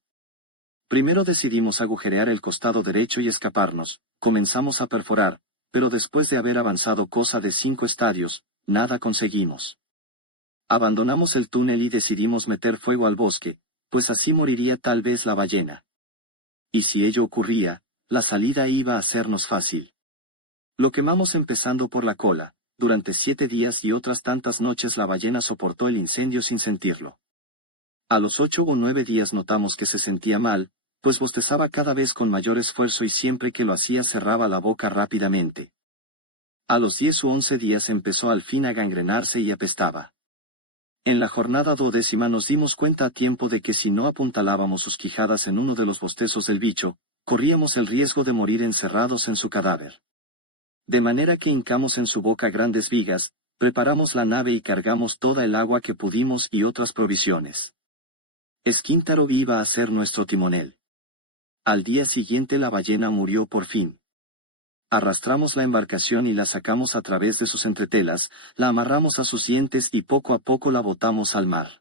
Primero decidimos agujerear el costado derecho y escaparnos, comenzamos a perforar, pero después de haber avanzado cosa de 5 estadios, nada conseguimos. Abandonamos el túnel y decidimos meter fuego al bosque, pues así moriría tal vez la ballena. Y si ello ocurría, la salida iba a sernos fácil. Lo quemamos empezando por la cola, durante 7 días y otras tantas noches la ballena soportó el incendio sin sentirlo. A los 8 o 9 días notamos que se sentía mal, pues bostezaba cada vez con mayor esfuerzo y siempre que lo hacía cerraba la boca rápidamente. A los 10 u 11 días empezó al fin a gangrenarse y apestaba. En la jornada 12ª nos dimos cuenta a tiempo de que si no apuntalábamos sus quijadas en uno de los bostezos del bicho, corríamos el riesgo de morir encerrados en su cadáver. De manera que hincamos en su boca grandes vigas, preparamos la nave y cargamos toda el agua que pudimos y otras provisiones. Esquíntaro iba a ser nuestro timonel. Al día siguiente la ballena murió por fin. Arrastramos la embarcación y la sacamos a través de sus entretelas, la amarramos a sus dientes y poco a poco la botamos al mar.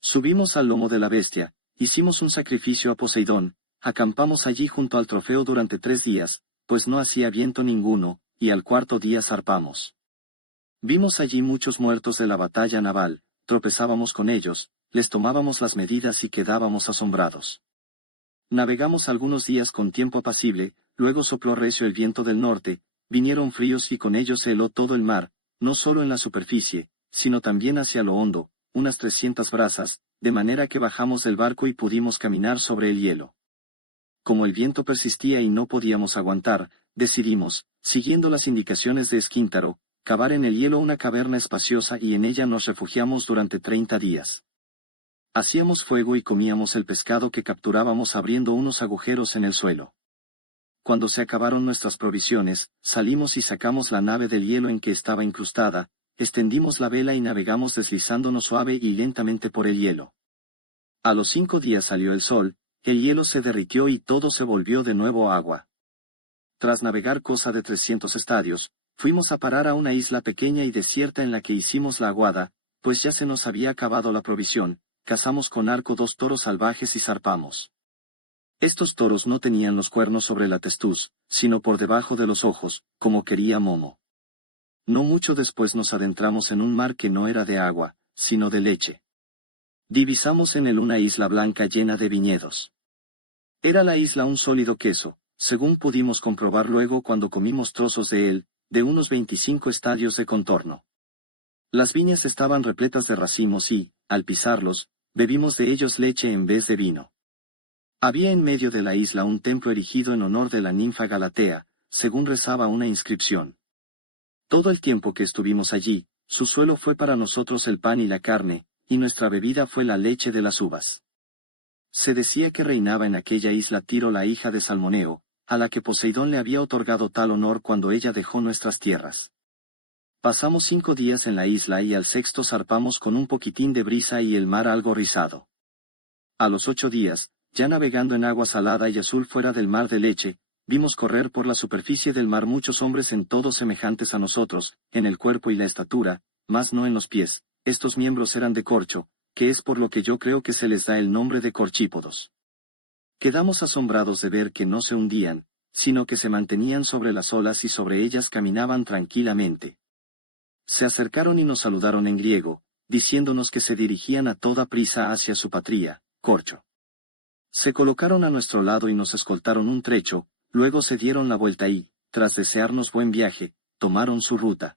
Subimos al lomo de la bestia, hicimos un sacrificio a Poseidón, acampamos allí junto al trofeo durante 3 días, pues no hacía viento ninguno, y al cuarto día zarpamos. Vimos allí muchos muertos de la batalla naval, tropezábamos con ellos, les tomábamos las medidas y quedábamos asombrados. Navegamos algunos días con tiempo apacible, luego sopló recio el viento del norte, vinieron fríos y con ellos se heló todo el mar, no solo en la superficie, sino también hacia lo hondo, unas 300 brazas, de manera que bajamos del barco y pudimos caminar sobre el hielo. Como el viento persistía y no podíamos aguantar, decidimos, siguiendo las indicaciones de Esquíntaro, cavar en el hielo una caverna espaciosa y en ella nos refugiamos durante 30 días. Hacíamos fuego y comíamos el pescado que capturábamos abriendo unos agujeros en el suelo. Cuando se acabaron nuestras provisiones, salimos y sacamos la nave del hielo en que estaba incrustada, extendimos la vela y navegamos deslizándonos suave y lentamente por el hielo. A los 5 días salió el sol, el hielo se derritió y todo se volvió de nuevo agua. Tras navegar cosa de 300 estadios, fuimos a parar a una isla pequeña y desierta en la que hicimos la aguada, pues ya se nos había acabado la provisión, cazamos con arco 2 toros salvajes y zarpamos. Estos toros no tenían los cuernos sobre la testuz, sino por debajo de los ojos, como quería Momo. No mucho después nos adentramos en un mar que no era de agua, sino de leche. Divisamos en él una isla blanca llena de viñedos. Era la isla un sólido queso, según pudimos comprobar luego cuando comimos trozos de él, de unos 25 estadios de contorno. Las viñas estaban repletas de racimos y, al pisarlos, bebimos de ellos leche en vez de vino. Había en medio de la isla un templo erigido en honor de la ninfa Galatea, según rezaba una inscripción. Todo el tiempo que estuvimos allí, su suelo fue para nosotros el pan y la carne, y nuestra bebida fue la leche de las uvas. Se decía que reinaba en aquella isla Tiro la hija de Salmoneo, a la que Poseidón le había otorgado tal honor cuando ella dejó nuestras tierras. Pasamos 5 días en la isla y al sexto zarpamos con un poquitín de brisa y el mar algo rizado. A los 8 días, ya navegando en agua salada y azul fuera del mar de leche, vimos correr por la superficie del mar muchos hombres en todo semejantes a nosotros, en el cuerpo y la estatura, mas no en los pies. Estos miembros eran de corcho, que es por lo que yo creo que se les da el nombre de corchípodos. Quedamos asombrados de ver que no se hundían, sino que se mantenían sobre las olas y sobre ellas caminaban tranquilamente. Se acercaron y nos saludaron en griego, diciéndonos que se dirigían a toda prisa hacia su patria, Corcho. Se colocaron a nuestro lado y nos escoltaron un trecho, luego se dieron la vuelta y, tras desearnos buen viaje, tomaron su ruta.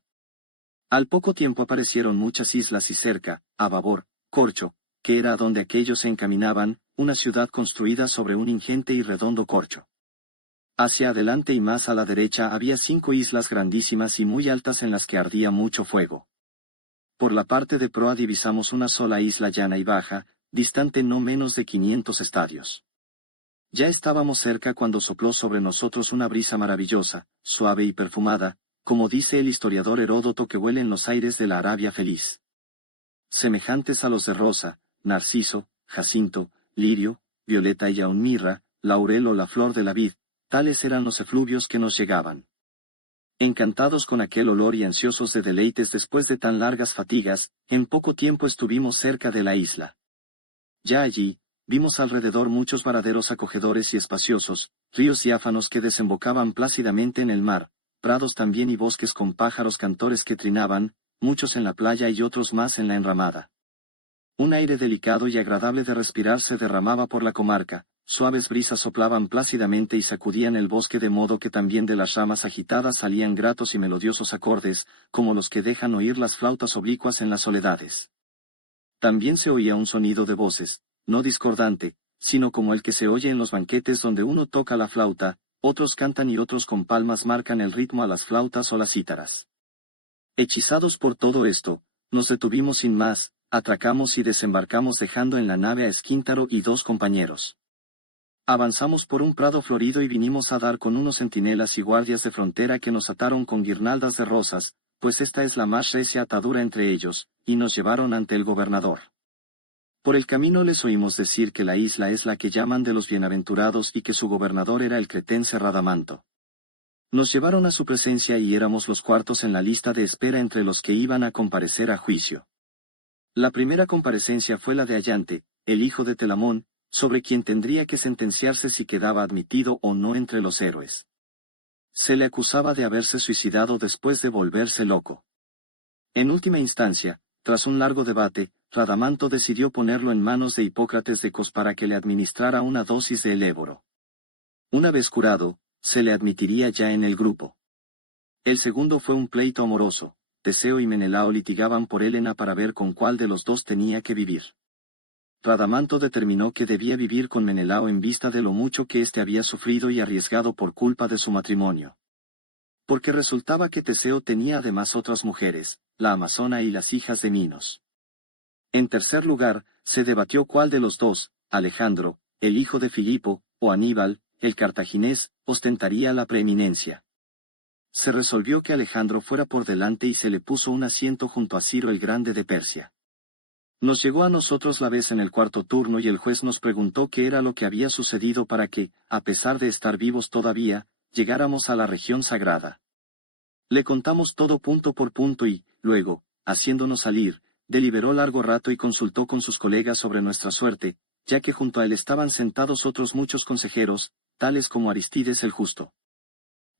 Al poco tiempo aparecieron muchas islas y cerca, a babor, Corcho, que era donde aquellos se encaminaban, una ciudad construida sobre un ingente y redondo corcho. Hacia adelante y más a la derecha había 5 islas grandísimas y muy altas en las que ardía mucho fuego. Por la parte de proa divisamos una sola isla llana y baja, distante no menos de 500 estadios. Ya estábamos cerca cuando sopló sobre nosotros una brisa maravillosa, suave y perfumada, como dice el historiador Heródoto que huele en los aires de la Arabia feliz. Semejantes a los de rosa, narciso, jacinto, lirio, violeta y aun mirra, laurel o la flor de la vid, tales eran los efluvios que nos llegaban. Encantados con aquel olor y ansiosos de deleites después de tan largas fatigas, en poco tiempo estuvimos cerca de la isla. Ya allí, vimos alrededor muchos varaderos acogedores y espaciosos, ríos diáfanos que desembocaban plácidamente en el mar, prados también y bosques con pájaros cantores que trinaban, muchos en la playa y otros más en la enramada. Un aire delicado y agradable de respirar se derramaba por la comarca, suaves brisas soplaban plácidamente y sacudían el bosque de modo que también de las ramas agitadas salían gratos y melodiosos acordes, como los que dejan oír las flautas oblicuas en las soledades. También se oía un sonido de voces, no discordante, sino como el que se oye en los banquetes donde uno toca la flauta, otros cantan y otros con palmas marcan el ritmo a las flautas o las cítaras. Hechizados por todo esto, nos detuvimos sin más, atracamos y desembarcamos dejando en la nave a Esquíntaro y 2 compañeros. Avanzamos por un prado florido y vinimos a dar con unos centinelas y guardias de frontera que nos ataron con guirnaldas de rosas, pues esta es la más recia atadura entre ellos, y nos llevaron ante el gobernador. Por el camino les oímos decir que la isla es la que llaman de los bienaventurados y que su gobernador era el cretense Radamanto. Nos llevaron a su presencia y éramos los cuartos en la lista de espera entre los que iban a comparecer a juicio. La primera comparecencia fue la de Ayante, el hijo de Telamón, sobre quien tendría que sentenciarse si quedaba admitido o no entre los héroes. Se le acusaba de haberse suicidado después de volverse loco. En última instancia, tras un largo debate, Radamanto decidió ponerlo en manos de Hipócrates de Cos para que le administrara una dosis de eléboro. Una vez curado, se le admitiría ya en el grupo. El segundo fue un pleito amoroso. Teseo y Menelao litigaban por Helena para ver con cuál de los dos tenía que vivir. Radamanto determinó que debía vivir con Menelao en vista de lo mucho que éste había sufrido y arriesgado por culpa de su matrimonio. Porque resultaba que Teseo tenía además otras mujeres, la Amazona y las hijas de Minos. En tercer lugar, se debatió cuál de los dos, Alejandro, el hijo de Filipo, o Aníbal, el cartaginés, ostentaría la preeminencia. Se resolvió que Alejandro fuera por delante y se le puso un asiento junto a Ciro el Grande de Persia. Nos llegó a nosotros la vez en el cuarto turno y el juez nos preguntó qué era lo que había sucedido para que, a pesar de estar vivos todavía, llegáramos a la región sagrada. Le contamos todo punto por punto y, luego, haciéndonos salir, deliberó largo rato y consultó con sus colegas sobre nuestra suerte, ya que junto a él estaban sentados otros muchos consejeros, tales como Aristides el Justo.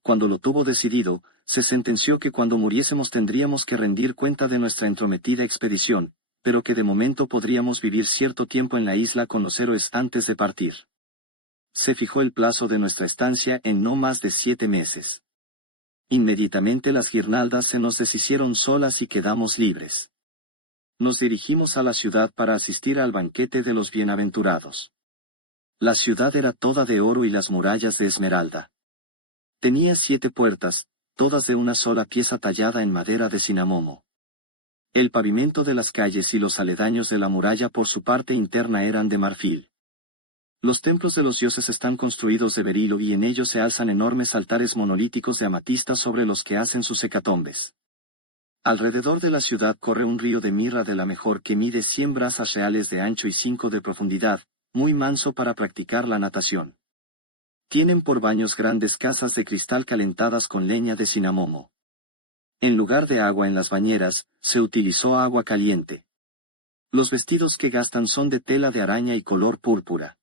Cuando lo tuvo decidido, se sentenció que cuando muriésemos tendríamos que rendir cuenta de nuestra entrometida expedición, pero que de momento podríamos vivir cierto tiempo en la isla con los héroes antes de partir. Se fijó el plazo de nuestra estancia en no más de 7 meses. Inmediatamente las guirnaldas se nos deshicieron solas y quedamos libres. Nos dirigimos a la ciudad para asistir al banquete de los bienaventurados. La ciudad era toda de oro y las murallas de esmeralda. Tenía 7 puertas, todas de una sola pieza tallada en madera de cinamomo. El pavimento de las calles y los aledaños de la muralla por su parte interna eran de marfil. Los templos de los dioses están construidos de berilo y en ellos se alzan enormes altares monolíticos de amatista sobre los que hacen sus hecatombes. Alrededor de la ciudad corre un río de mirra de la mejor que mide 100 brazas reales de ancho y 5 de profundidad, muy manso para practicar la natación. Tienen por baños grandes casas de cristal calentadas con leña de cinamomo. En lugar de agua en las bañeras, se utilizó agua caliente. Los vestidos que gastan son de tela de araña y color púrpura.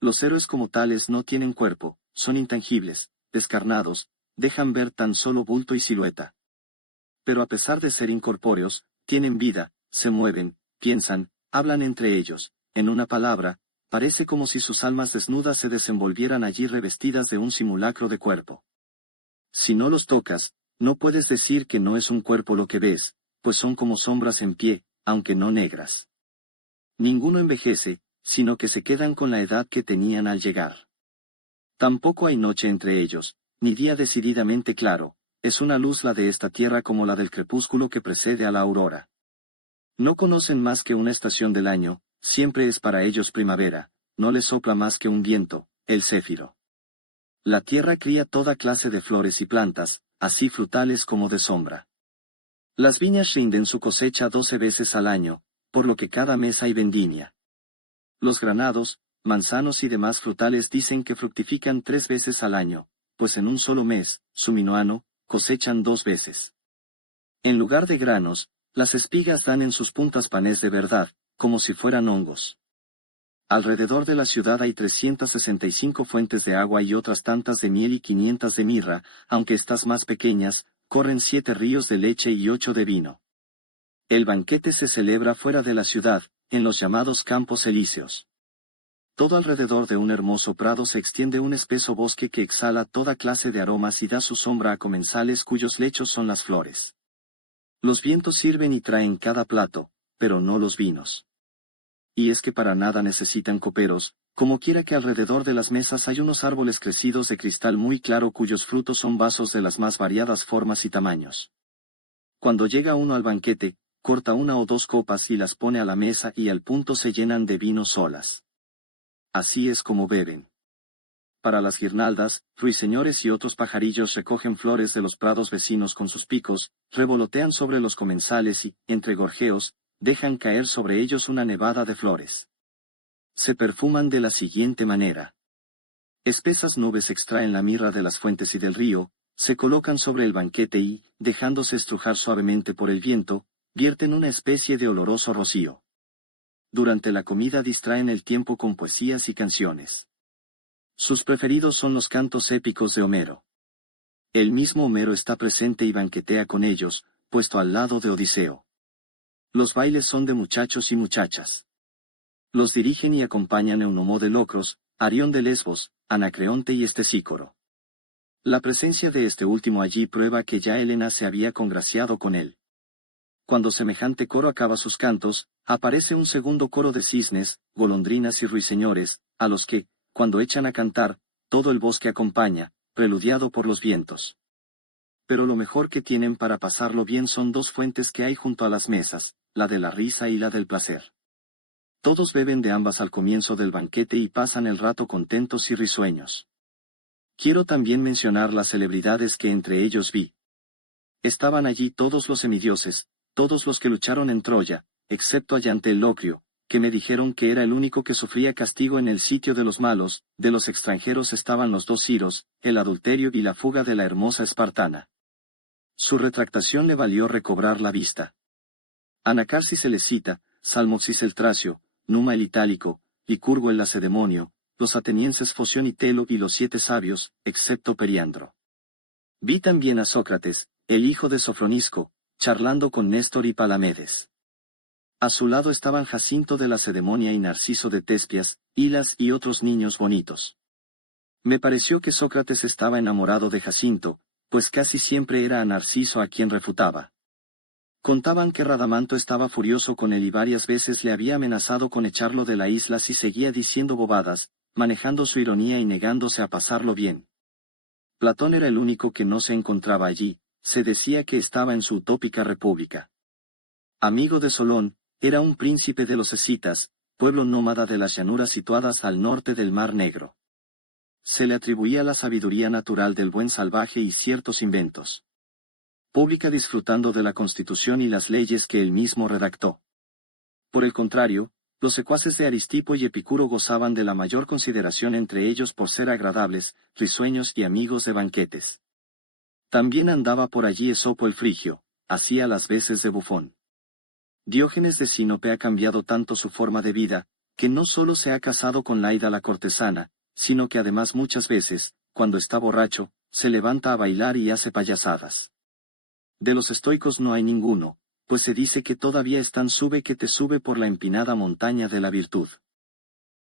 Los héroes como tales no tienen cuerpo, son intangibles, descarnados, dejan ver tan solo bulto y silueta. Pero a pesar de ser incorpóreos, tienen vida, se mueven, piensan, hablan entre ellos, en una palabra, parece como si sus almas desnudas se desenvolvieran allí revestidas de un simulacro de cuerpo. Si no los tocas, no puedes decir que no es un cuerpo lo que ves, pues son como sombras en pie, aunque no negras. Ninguno envejece, sino que se quedan con la edad que tenían al llegar. Tampoco hay noche entre ellos, ni día decididamente claro, es una luz la de esta tierra como la del crepúsculo que precede a la aurora. No conocen más que una estación del año, siempre es para ellos primavera, no les sopla más que un viento, el céfiro. La tierra cría toda clase de flores y plantas, así frutales como de sombra. Las viñas rinden su cosecha 12 veces al año, por lo que cada mes hay vendimia. Los granados, manzanos y demás frutales dicen que fructifican 3 veces al año, pues en un solo mes, suminoano, cosechan 2 veces. En lugar de granos, las espigas dan en sus puntas panes de verdad, como si fueran hongos. Alrededor de la ciudad hay 365 fuentes de agua y otras tantas de miel y 500 de mirra, aunque estas más pequeñas, corren 7 ríos de leche y 8 de vino. El banquete se celebra fuera de la ciudad, en los llamados campos elíseos. Todo alrededor de un hermoso prado se extiende un espeso bosque que exhala toda clase de aromas y da su sombra a comensales cuyos lechos son las flores. Los vientos sirven y traen cada plato, pero no los vinos. Y es que para nada necesitan coperos, Como quiera que alrededor de las mesas hay unos árboles crecidos de cristal muy claro cuyos frutos son vasos de las más variadas formas y tamaños. Cuando llega uno al banquete, corta una o dos copas y las pone a la mesa y al punto se llenan de vino solas. Así es como beben. Para las guirnaldas, ruiseñores y otros pajarillos recogen flores de los prados vecinos con sus picos, revolotean sobre los comensales y, entre gorjeos, dejan caer sobre ellos una nevada de flores. Se perfuman de la siguiente manera. Espesas nubes extraen la mirra de las fuentes y del río, se colocan sobre el banquete y, dejándose estrujar suavemente por el viento, vierten una especie de oloroso rocío. Durante la comida distraen el tiempo con poesías y canciones. Sus preferidos son los cantos épicos de Homero. El mismo Homero está presente y banquetea con ellos, puesto al lado de Odiseo. Los bailes son de muchachos y muchachas. Los dirigen y acompañan Eunomó de Locros, Arión de Lesbos, Anacreonte y Estesícoro. La presencia de este último allí prueba que ya Helena se había congraciado con él. Cuando semejante coro acaba sus cantos, aparece un segundo coro de cisnes, golondrinas y ruiseñores, a los que, cuando echan a cantar, todo el bosque acompaña, preludiado por los vientos. Pero lo mejor que tienen para pasarlo bien son dos fuentes que hay junto a las mesas, la de la risa y la del placer. Todos beben de ambas al comienzo del banquete y pasan el rato contentos y risueños. Quiero también mencionar las celebridades que entre ellos vi. Estaban allí todos los semidioses, todos los que lucharon en Troya, excepto Ayante el Locrio, que me dijeron que era el único que sufría castigo en el sitio de los malos. De los extranjeros estaban los dos Ciros, el adulterio y la fuga de la hermosa espartana. Su retractación le valió recobrar la vista. Anacarsis el escita, Salmoxis el tracio, Numa el itálico, Licurgo el lacedemonio, los atenienses Foción y Telo y los 7 sabios, excepto Periandro. Vi también a Sócrates, el hijo de Sofronisco, charlando con Néstor y Palamedes. A su lado estaban Jacinto de Lacedemonia y Narciso de Tespias, Hilas y otros niños bonitos. Me pareció que Sócrates estaba enamorado de Jacinto, pues casi siempre era a Narciso a quien refutaba. Contaban que Radamanto estaba furioso con él y varias veces le había amenazado con echarlo de la isla si seguía diciendo bobadas, manejando su ironía y negándose a pasarlo bien. Platón era el único que no se encontraba allí, se decía que estaba en su utópica república. Amigo de Solón, era un príncipe de los escitas, pueblo nómada de las llanuras situadas al norte del Mar Negro. Se le atribuía la sabiduría natural del buen salvaje y ciertos inventos. Pública disfrutando de la Constitución y las leyes que él mismo redactó. Por el contrario, los secuaces de Aristipo y Epicuro gozaban de la mayor consideración entre ellos por ser agradables, risueños y amigos de banquetes. También andaba por allí Esopo el frigio, hacía las veces de bufón. Diógenes de Sinope ha cambiado tanto su forma de vida, que no solo se ha casado con Laida la cortesana, sino que además muchas veces, cuando está borracho, se levanta a bailar y hace payasadas. De los estoicos no hay ninguno, pues se dice que todavía están sube que te sube por la empinada montaña de la virtud.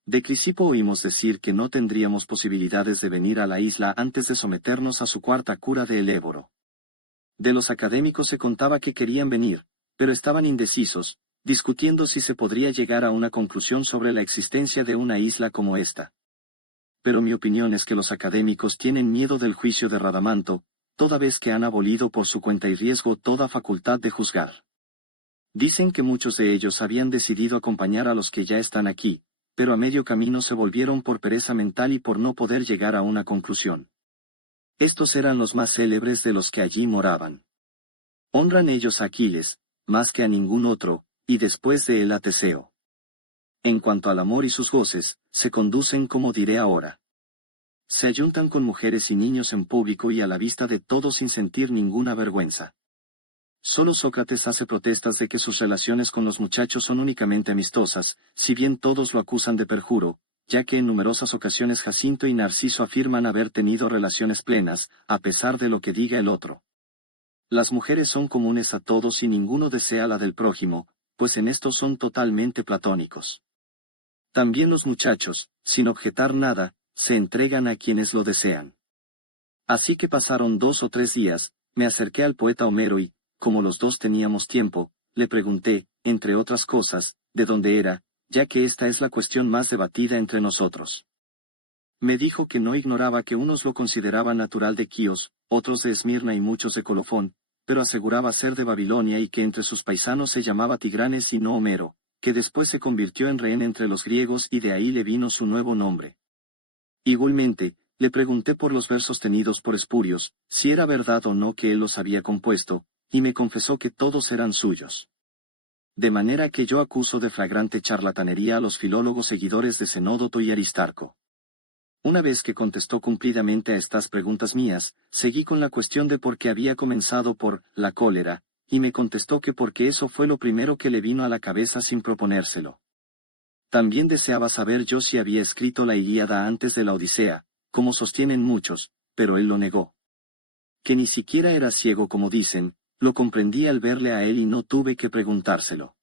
De Crisipo oímos decir que no tendríamos posibilidades de venir a la isla antes de someternos a su cuarta cura de el Éboro. De los académicos se contaba que querían venir, pero estaban indecisos, discutiendo si se podría llegar a una conclusión sobre la existencia de una isla como esta. Pero mi opinión es que los académicos tienen miedo del juicio de Radamanto, toda vez que han abolido por su cuenta y riesgo toda facultad de juzgar. Dicen que muchos de ellos habían decidido acompañar a los que ya están aquí, pero a medio camino se volvieron por pereza mental y por no poder llegar a una conclusión. Estos eran los más célebres de los que allí moraban. Honran ellos a Aquiles, más que a ningún otro, y después de él a Teseo. En cuanto al amor y sus goces, se conducen como diré ahora. Se ayuntan con mujeres y niños en público y a la vista de todos sin sentir ninguna vergüenza. Solo Sócrates hace protestas de que sus relaciones con los muchachos son únicamente amistosas, si bien todos lo acusan de perjuro, ya que en numerosas ocasiones Jacinto y Narciso afirman haber tenido relaciones plenas, a pesar de lo que diga el otro. Las mujeres son comunes a todos y ninguno desea la del prójimo, pues en esto son totalmente platónicos. También los muchachos, sin objetar nada, se entregan a quienes lo desean. Así que pasaron 2 o 3 días, me acerqué al poeta Homero y, como los dos teníamos tiempo, le pregunté, entre otras cosas, de dónde era, ya que esta es la cuestión más debatida entre nosotros. Me dijo que no ignoraba que unos lo consideraban natural de Quíos, otros de Esmirna y muchos de Colofón, pero aseguraba ser de Babilonia y que entre sus paisanos se llamaba Tigranes y no Homero, que después se convirtió en rehén entre los griegos y de ahí le vino su nuevo nombre. Igualmente, le pregunté por los versos tenidos por espurios, si era verdad o no que él los había compuesto, y me confesó que todos eran suyos. De manera que yo acuso de flagrante charlatanería a los filólogos seguidores de Zenódoto y Aristarco. Una vez que contestó cumplidamente a estas preguntas mías, seguí con la cuestión de por qué había comenzado por la cólera, y me contestó que porque eso fue lo primero que le vino a la cabeza sin proponérselo. También deseaba saber yo si había escrito la Ilíada antes de la Odisea, como sostienen muchos, pero él lo negó. Que ni siquiera era ciego como dicen, lo comprendí al verle a él y no tuve que preguntárselo.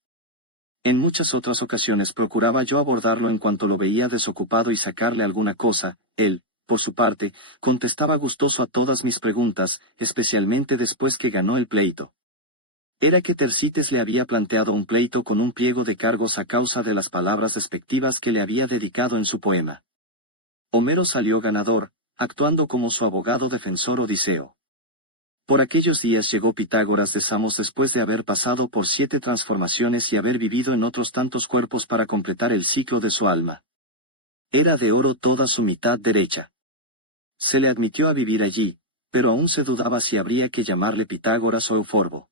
En muchas otras ocasiones procuraba yo abordarlo en cuanto lo veía desocupado y sacarle alguna cosa. Él, por su parte, contestaba gustoso a todas mis preguntas, especialmente después que ganó el pleito. Era que Tersites le había planteado un pleito con un pliego de cargos a causa de las palabras despectivas que le había dedicado en su poema. Homero salió ganador, actuando como su abogado defensor Odiseo. Por aquellos días llegó Pitágoras de Samos después de haber pasado por 7 transformaciones y haber vivido en otros tantos cuerpos para completar el ciclo de su alma. Era de oro toda su mitad derecha. Se le admitió a vivir allí, pero aún se dudaba si habría que llamarle Pitágoras o Euforbo.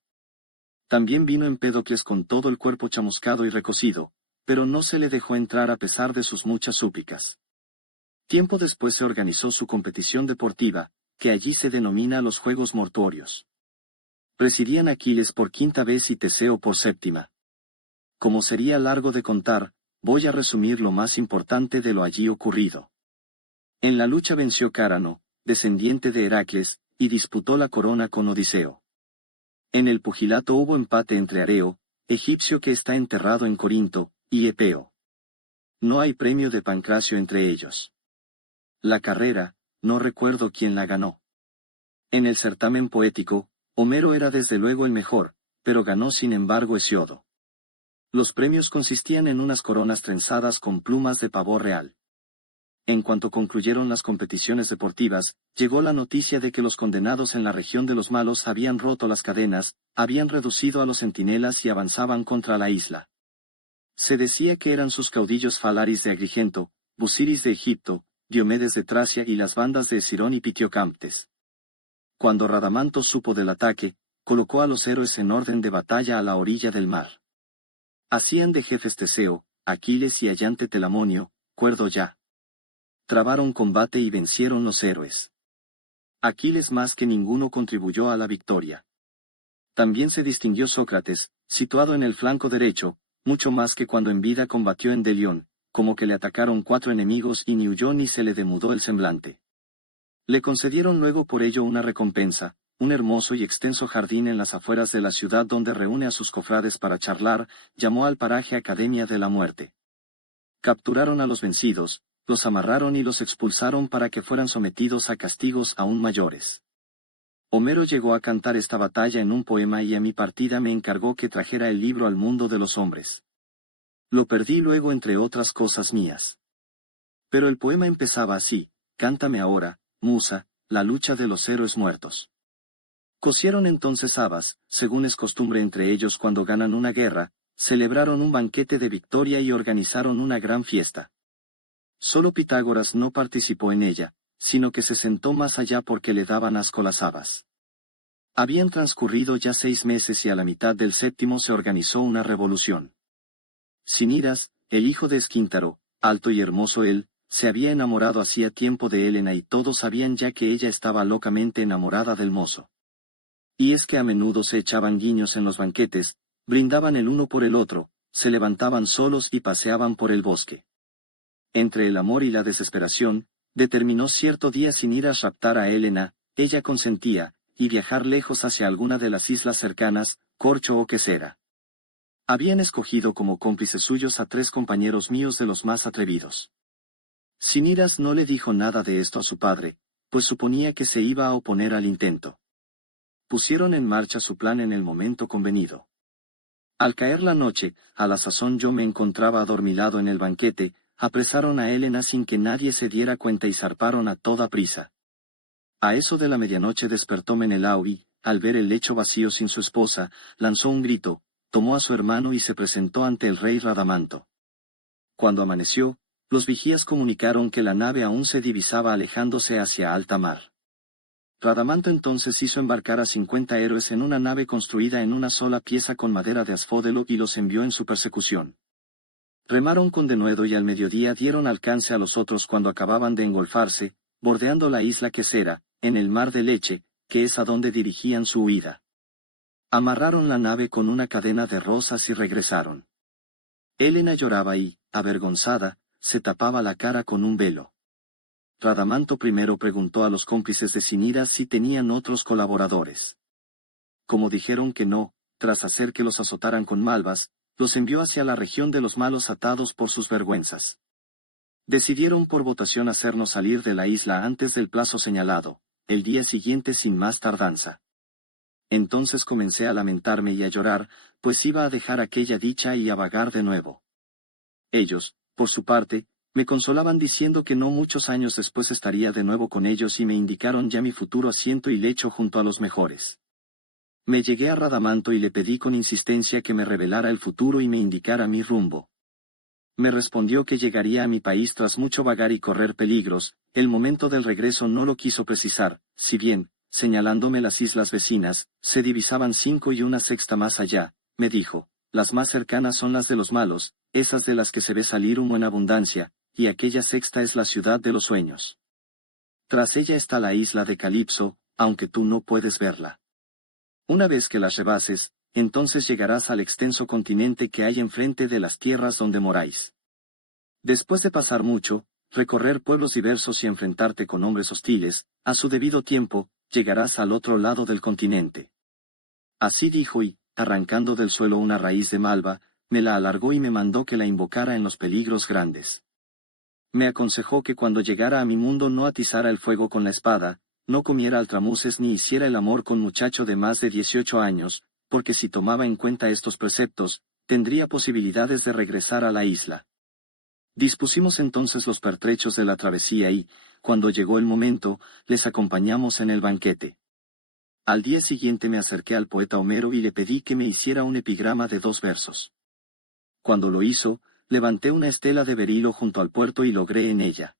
También vino Empédocles con todo el cuerpo chamuscado y recocido, pero no se le dejó entrar a pesar de sus muchas súplicas. Tiempo después se organizó su competición deportiva, que allí se denomina los Juegos Mortuorios. Presidían Aquiles por 5ª vez y Teseo por 7ª. Como sería largo de contar, voy a resumir lo más importante de lo allí ocurrido. En la lucha venció Cárano, descendiente de Heracles, y disputó la corona con Odiseo. En el pugilato hubo empate entre Areo, egipcio que está enterrado en Corinto, y Epeo. No hay premio de Pancracio entre ellos. La carrera, no recuerdo quién la ganó. En el certamen poético, Homero era desde luego el mejor, pero ganó sin embargo Hesiodo. Los premios consistían en unas coronas trenzadas con plumas de pavo real. En cuanto concluyeron las competiciones deportivas, llegó la noticia de que los condenados en la región de los malos habían roto las cadenas, habían reducido a los centinelas y avanzaban contra la isla. Se decía que eran sus caudillos Falaris de Agrigento, Busiris de Egipto, Diomedes de Tracia y las bandas de Escirón y Pitiocamptes. Cuando Radamanto supo del ataque, colocó a los héroes en orden de batalla a la orilla del mar. Hacían de jefes Teseo, Aquiles y Allante Telamonio, cuerdo ya. Trabaron combate y vencieron los héroes. Aquiles más que ninguno contribuyó a la victoria. También se distinguió Sócrates, situado en el flanco derecho, mucho más que cuando en vida combatió en Delión, como que le atacaron 4 enemigos y ni huyó ni se le demudó el semblante. Le concedieron luego por ello una recompensa, un hermoso y extenso jardín en las afueras de la ciudad donde reúne a sus cofrades para charlar, llamó al paraje Academia de la Muerte. Capturaron a los vencidos, los amarraron y los expulsaron para que fueran sometidos a castigos aún mayores. Homero llegó a cantar esta batalla en un poema y a mi partida me encargó que trajera el libro al mundo de los hombres. Lo perdí luego entre otras cosas mías. Pero el poema empezaba así: cántame ahora, musa, la lucha de los héroes muertos. Cosieron entonces habas, según es costumbre entre ellos cuando ganan una guerra, celebraron un banquete de victoria y organizaron una gran fiesta. Solo Pitágoras no participó en ella, sino que se sentó más allá porque le daban asco las habas. Habían transcurrido ya 6 meses y a la mitad del 7º se organizó una revolución. Ciniras, el hijo de Esquíntaro, alto y hermoso él, se había enamorado hacía tiempo de Helena y todos sabían ya que ella estaba locamente enamorada del mozo. Y es que a menudo se echaban guiños en los banquetes, brindaban el uno por el otro, se levantaban solos y paseaban por el bosque. Entre el amor y la desesperación, determinó cierto día Ciniras raptar a Helena, ella consentía, y viajar lejos hacia alguna de las islas cercanas, Corcho o Quesera. Habían escogido como cómplices suyos a 3 compañeros míos de los más atrevidos. Ciniras no le dijo nada de esto a su padre, pues suponía que se iba a oponer al intento. Pusieron en marcha su plan en el momento convenido. Al caer la noche, a la sazón yo me encontraba adormilado en el banquete, apresaron a Helena sin que nadie se diera cuenta y zarparon a toda prisa. A eso de la medianoche despertó Menelau y, al ver el lecho vacío sin su esposa, lanzó un grito, tomó a su hermano y se presentó ante el rey Radamanto. Cuando amaneció, los vigías comunicaron que la nave aún se divisaba alejándose hacia alta mar. Radamanto entonces hizo embarcar a 50 héroes en una nave construida en una sola pieza con madera de asfódelo y los envió en su persecución. Remaron con denuedo y al mediodía dieron alcance a los otros cuando acababan de engolfarse, bordeando la isla Quesera, en el mar de leche, que es a donde dirigían su huida. Amarraron la nave con una cadena de rosas y regresaron. Helena lloraba y, avergonzada, se tapaba la cara con un velo. Radamanto primero preguntó a los cómplices de Cinira si tenían otros colaboradores. Como dijeron que no, tras hacer que los azotaran con malvas, los envió hacia la región de los malos atados por sus vergüenzas. Decidieron por votación hacernos salir de la isla antes del plazo señalado, el día siguiente sin más tardanza. Entonces comencé a lamentarme y a llorar, pues iba a dejar aquella dicha y a vagar de nuevo. Ellos, por su parte, me consolaban diciendo que no muchos años después estaría de nuevo con ellos y me indicaron ya mi futuro asiento y lecho junto a los mejores. Me llegué a Radamanto y le pedí con insistencia que me revelara el futuro y me indicara mi rumbo. Me respondió que llegaría a mi país tras mucho vagar y correr peligros. El momento del regreso no lo quiso precisar, si bien, señalándome las islas vecinas, se divisaban 5 y una sexta más allá, me dijo, las más cercanas son las de los malos, esas de las que se ve salir humo en abundancia, y aquella sexta es la ciudad de los sueños. Tras ella está la isla de Calipso, aunque tú no puedes verla. Una vez que las rebases, entonces llegarás al extenso continente que hay enfrente de las tierras donde moráis. Después de pasar mucho, recorrer pueblos diversos y enfrentarte con hombres hostiles, a su debido tiempo, llegarás al otro lado del continente. Así dijo y, arrancando del suelo una raíz de malva, me la alargó y me mandó que la invocara en los peligros grandes. Me aconsejó que cuando llegara a mi mundo no atizara el fuego con la espada, no comiera altramuces ni hiciera el amor con muchacho de más de 18 años, porque si tomaba en cuenta estos preceptos, tendría posibilidades de regresar a la isla. Dispusimos entonces los pertrechos de la travesía y, cuando llegó el momento, les acompañamos en el banquete. Al día siguiente me acerqué al poeta Homero y le pedí que me hiciera un epigrama de 2 versos. Cuando lo hizo, levanté una estela de berilo junto al puerto y logré en ella.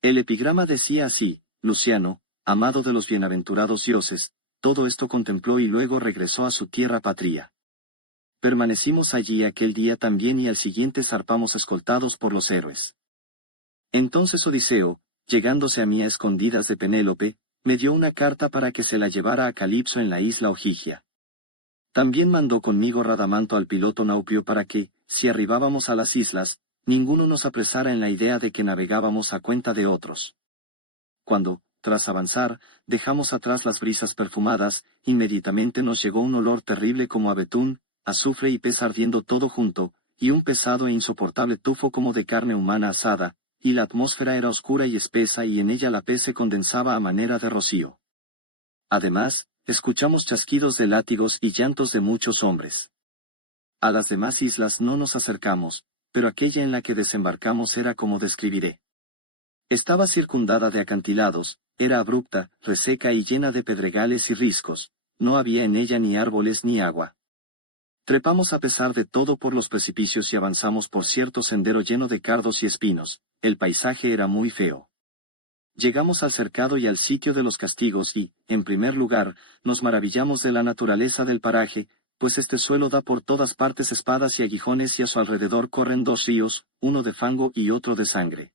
El epigrama decía así: Luciano, amado de los bienaventurados dioses, todo esto contempló y luego regresó a su tierra patria. Permanecimos allí aquel día también y al siguiente zarpamos escoltados por los héroes. Entonces Odiseo, llegándose a mí a escondidas de Penélope, me dio una carta para que se la llevara a Calipso en la isla Ogygia. También mandó conmigo Radamanto al piloto Naupio para que, si arribábamos a las islas, ninguno nos apresara en la idea de que navegábamos a cuenta de otros. Cuando, tras avanzar, dejamos atrás las brisas perfumadas, inmediatamente nos llegó un olor terrible como a betún, azufre y pez ardiendo todo junto, y un pesado e insoportable tufo como de carne humana asada, y la atmósfera era oscura y espesa y en ella la pez se condensaba a manera de rocío. Además, escuchamos chasquidos de látigos y llantos de muchos hombres. A las demás islas no nos acercamos, pero aquella en la que desembarcamos era como describiré. Estaba circundada de acantilados, era abrupta, reseca y llena de pedregales y riscos, no había en ella ni árboles ni agua. Trepamos a pesar de todo por los precipicios y avanzamos por cierto sendero lleno de cardos y espinos, el paisaje era muy feo. Llegamos al cercado y al sitio de los castigos y, en primer lugar, nos maravillamos de la naturaleza del paraje, pues este suelo da por todas partes espadas y aguijones y a su alrededor corren 2 ríos, uno de fango y otro de sangre.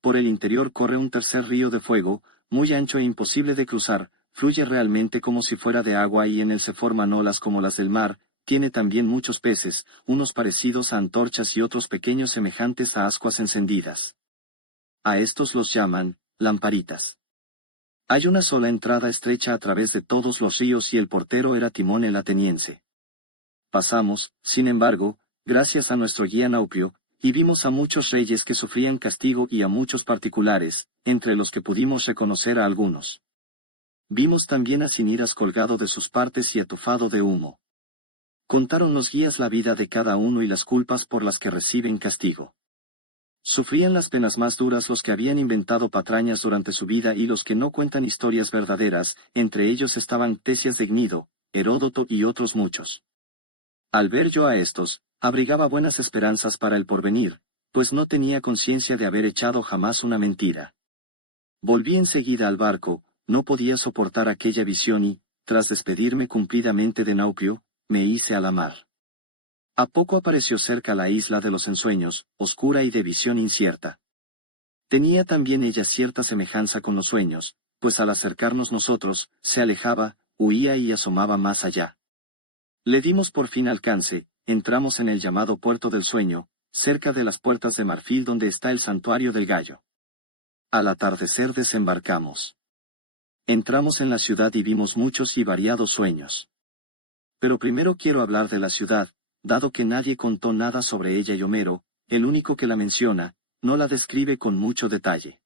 Por el interior corre un tercer río de fuego, muy ancho e imposible de cruzar, fluye realmente como si fuera de agua y en él se forman olas como las del mar, tiene también muchos peces, unos parecidos a antorchas y otros pequeños semejantes a ascuas encendidas. A estos los llaman lamparitas. Hay una sola entrada estrecha a través de todos los ríos y el portero era Timón el ateniense. Pasamos, sin embargo, gracias a nuestro guía Naupio, y vimos a muchos reyes que sufrían castigo y a muchos particulares, entre los que pudimos reconocer a algunos. Vimos también a Ciniras colgado de sus partes y atufado de humo. Contaron los guías la vida de cada uno y las culpas por las que reciben castigo. Sufrían las penas más duras los que habían inventado patrañas durante su vida y los que no cuentan historias verdaderas, entre ellos estaban Ctesias de Gnido, Heródoto y otros muchos. Al ver yo a estos, abrigaba buenas esperanzas para el porvenir, pues no tenía conciencia de haber echado jamás una mentira. Volví enseguida al barco, no podía soportar aquella visión y, tras despedirme cumplidamente de Naupio, me hice a la mar. A poco apareció cerca la isla de los ensueños, oscura y de visión incierta. Tenía también ella cierta semejanza con los sueños, pues al acercarnos nosotros, se alejaba, huía y asomaba más allá. Le dimos por fin alcance, entramos en el llamado Puerto del Sueño, cerca de las puertas de marfil donde está el santuario del gallo. Al atardecer desembarcamos. Entramos en la ciudad y vimos muchos y variados sueños. Pero primero quiero hablar de la ciudad, dado que nadie contó nada sobre ella y Homero, el único que la menciona, no la describe con mucho detalle.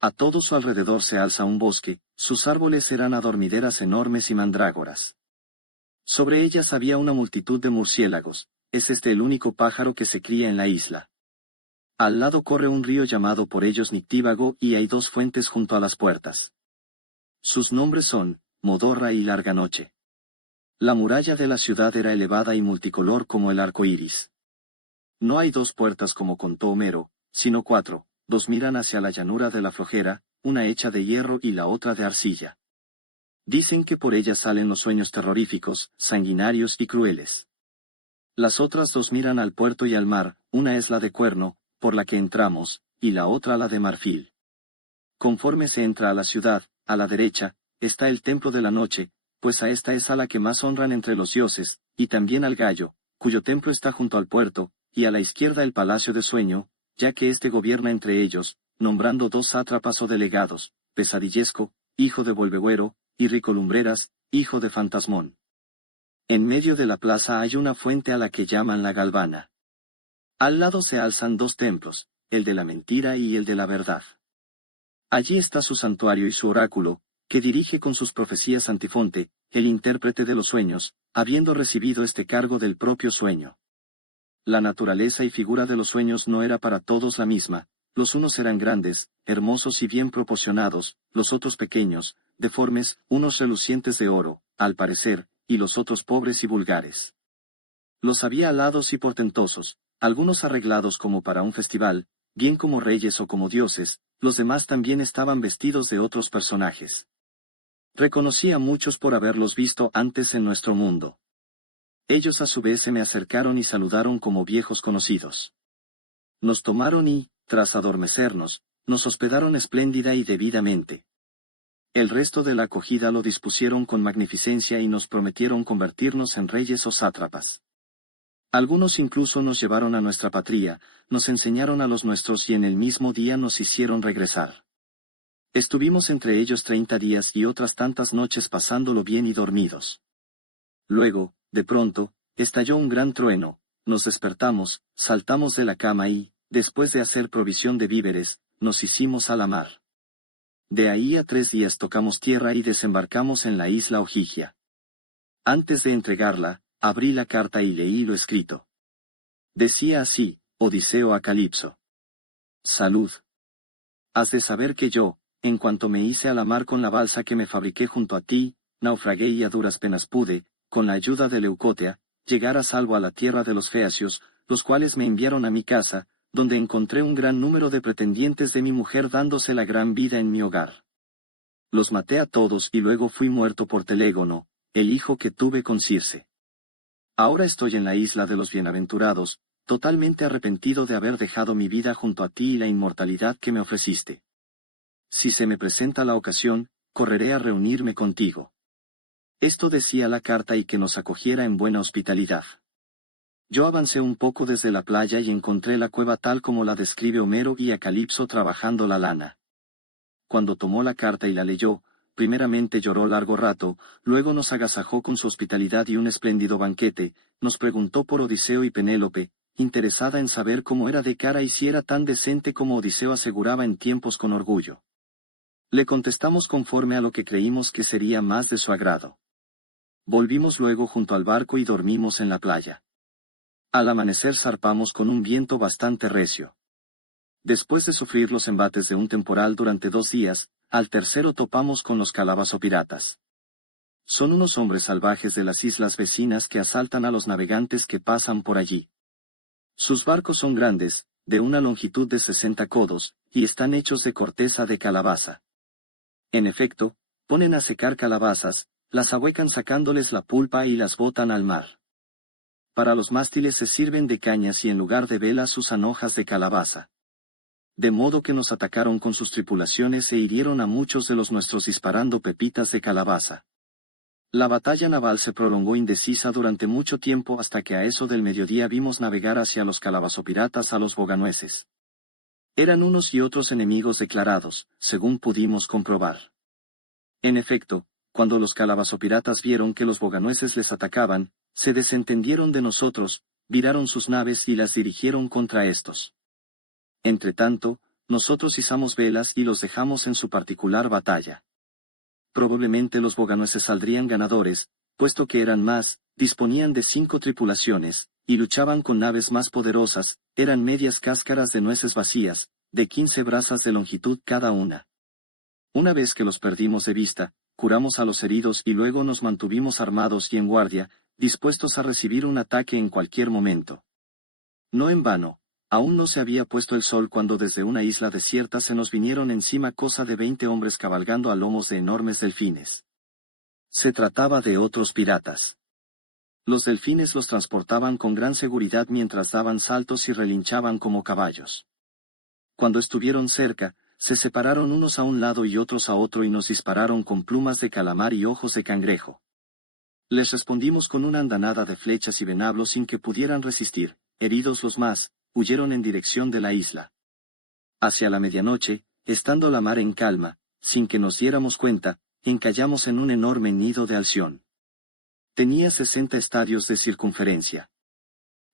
A todo su alrededor se alza un bosque, sus árboles eran adormideras enormes y mandrágoras. Sobre ellas había una multitud de murciélagos, es este el único pájaro que se cría en la isla. Al lado corre un río llamado por ellos Nictívago y hay dos fuentes junto a las puertas. Sus nombres son, Modorra y Larga Noche. La muralla de la ciudad era elevada y multicolor como el arco iris. No hay dos puertas como contó Homero, sino cuatro, dos miran hacia la llanura de la Flojera, una hecha de hierro y la otra de arcilla. Dicen que por ellas salen los sueños terroríficos, sanguinarios y crueles. Las otras dos miran al puerto y al mar, una es la de cuerno, por la que entramos, y la otra la de marfil. Conforme se entra a la ciudad, a la derecha, está el templo de la noche, pues a esta es a la que más honran entre los dioses, y también al gallo, cuyo templo está junto al puerto, y a la izquierda el palacio de sueño, ya que éste gobierna entre ellos, nombrando dos sátrapas o delegados, Pesadillesco, hijo de Volvegüero, y Ricolumbreras, hijo de Fantasmón. En medio de la plaza hay una fuente a la que llaman la Galvana. Al lado se alzan dos templos, el de la mentira y el de la verdad. Allí está su santuario y su oráculo, que dirige con sus profecías Antifonte, el intérprete de los sueños, habiendo recibido este cargo del propio sueño. La naturaleza y figura de los sueños no era para todos la misma, los unos eran grandes, hermosos y bien proporcionados, los otros pequeños, deformes, unos relucientes de oro, al parecer, y los otros pobres y vulgares. Los había alados y portentosos, algunos arreglados como para un festival, bien como reyes o como dioses, los demás también estaban vestidos de otros personajes. Reconocí a muchos por haberlos visto antes en nuestro mundo. Ellos a su vez se me acercaron y saludaron como viejos conocidos. Nos tomaron y, tras adormecernos, nos hospedaron espléndida y debidamente. El resto de la acogida lo dispusieron con magnificencia y nos prometieron convertirnos en reyes o sátrapas. Algunos incluso nos llevaron a nuestra patria, nos enseñaron a los nuestros y en el mismo día nos hicieron regresar. Estuvimos entre ellos 30 días y otras tantas noches pasándolo bien y dormidos. Luego, de pronto, estalló un gran trueno, nos despertamos, saltamos de la cama y, después de hacer provisión de víveres, nos hicimos a la mar. De ahí a 3 días tocamos tierra y desembarcamos en la isla Ogygia. Antes de entregarla, abrí la carta y leí lo escrito. Decía así, Odiseo a Calipso. Salud. Has de saber que yo, en cuanto me hice a la mar con la balsa que me fabriqué junto a ti, naufragué y a duras penas pude, con la ayuda de Leucotea, llegar a salvo a la tierra de los feacios, los cuales me enviaron a mi casa, donde encontré un gran número de pretendientes de mi mujer dándose la gran vida en mi hogar. Los maté a todos y luego fui muerto por Telégono, el hijo que tuve con Circe. Ahora estoy en la isla de los bienaventurados, totalmente arrepentido de haber dejado mi vida junto a ti y la inmortalidad que me ofreciste. Si se me presenta la ocasión, correré a reunirme contigo. Esto decía la carta y que nos acogiera en buena hospitalidad. Yo avancé un poco desde la playa y encontré la cueva tal como la describe Homero y a Calipso trabajando la lana. Cuando tomó la carta y la leyó, primeramente lloró largo rato, luego nos agasajó con su hospitalidad y un espléndido banquete, nos preguntó por Odiseo y Penélope, interesada en saber cómo era de cara y si era tan decente como Odiseo aseguraba en tiempos con orgullo. Le contestamos conforme a lo que creímos que sería más de su agrado. Volvimos luego junto al barco y dormimos en la playa. Al amanecer zarpamos con un viento bastante recio. Después de sufrir los embates de un temporal durante 2 días, al tercero topamos con los calabazopiratas. Son unos hombres salvajes de las islas vecinas que asaltan a los navegantes que pasan por allí. Sus barcos son grandes, de una longitud de 60 codos, y están hechos de corteza de calabaza. En efecto, ponen a secar calabazas, las ahuecan sacándoles la pulpa y las botan al mar. Para los mástiles se sirven de cañas y en lugar de velas usan hojas de calabaza. De modo que nos atacaron con sus tripulaciones e hirieron a muchos de los nuestros disparando pepitas de calabaza. La batalla naval se prolongó indecisa durante mucho tiempo hasta que a eso del mediodía vimos navegar hacia los calabazopiratas a los boganueces. Eran unos y otros enemigos declarados, según pudimos comprobar. En efecto, cuando los calabazopiratas vieron que los boganueces les atacaban, se desentendieron de nosotros, viraron sus naves y las dirigieron contra estos. Entretanto, nosotros izamos velas y los dejamos en su particular batalla. Probablemente los boganueces saldrían ganadores, puesto que eran más, disponían de 5 tripulaciones, y luchaban con naves más poderosas, eran medias cáscaras de nueces vacías, de 15 brazas de longitud cada una. Una vez que los perdimos de vista, curamos a los heridos y luego nos mantuvimos armados y en guardia, dispuestos a recibir un ataque en cualquier momento. No en vano, aún no se había puesto el sol cuando desde una isla desierta se nos vinieron encima cosa de 20 hombres cabalgando a lomos de enormes delfines. Se trataba de otros piratas. Los delfines los transportaban con gran seguridad mientras daban saltos y relinchaban como caballos. Cuando estuvieron cerca, se separaron unos a un lado y otros a otro y nos dispararon con plumas de calamar y ojos de cangrejo. Les respondimos con una andanada de flechas y venablos sin que pudieran resistir, heridos los más, huyeron en dirección de la isla. Hacia la medianoche, estando la mar en calma, sin que nos diéramos cuenta, encallamos en un enorme nido de alción. Tenía 60 estadios de circunferencia.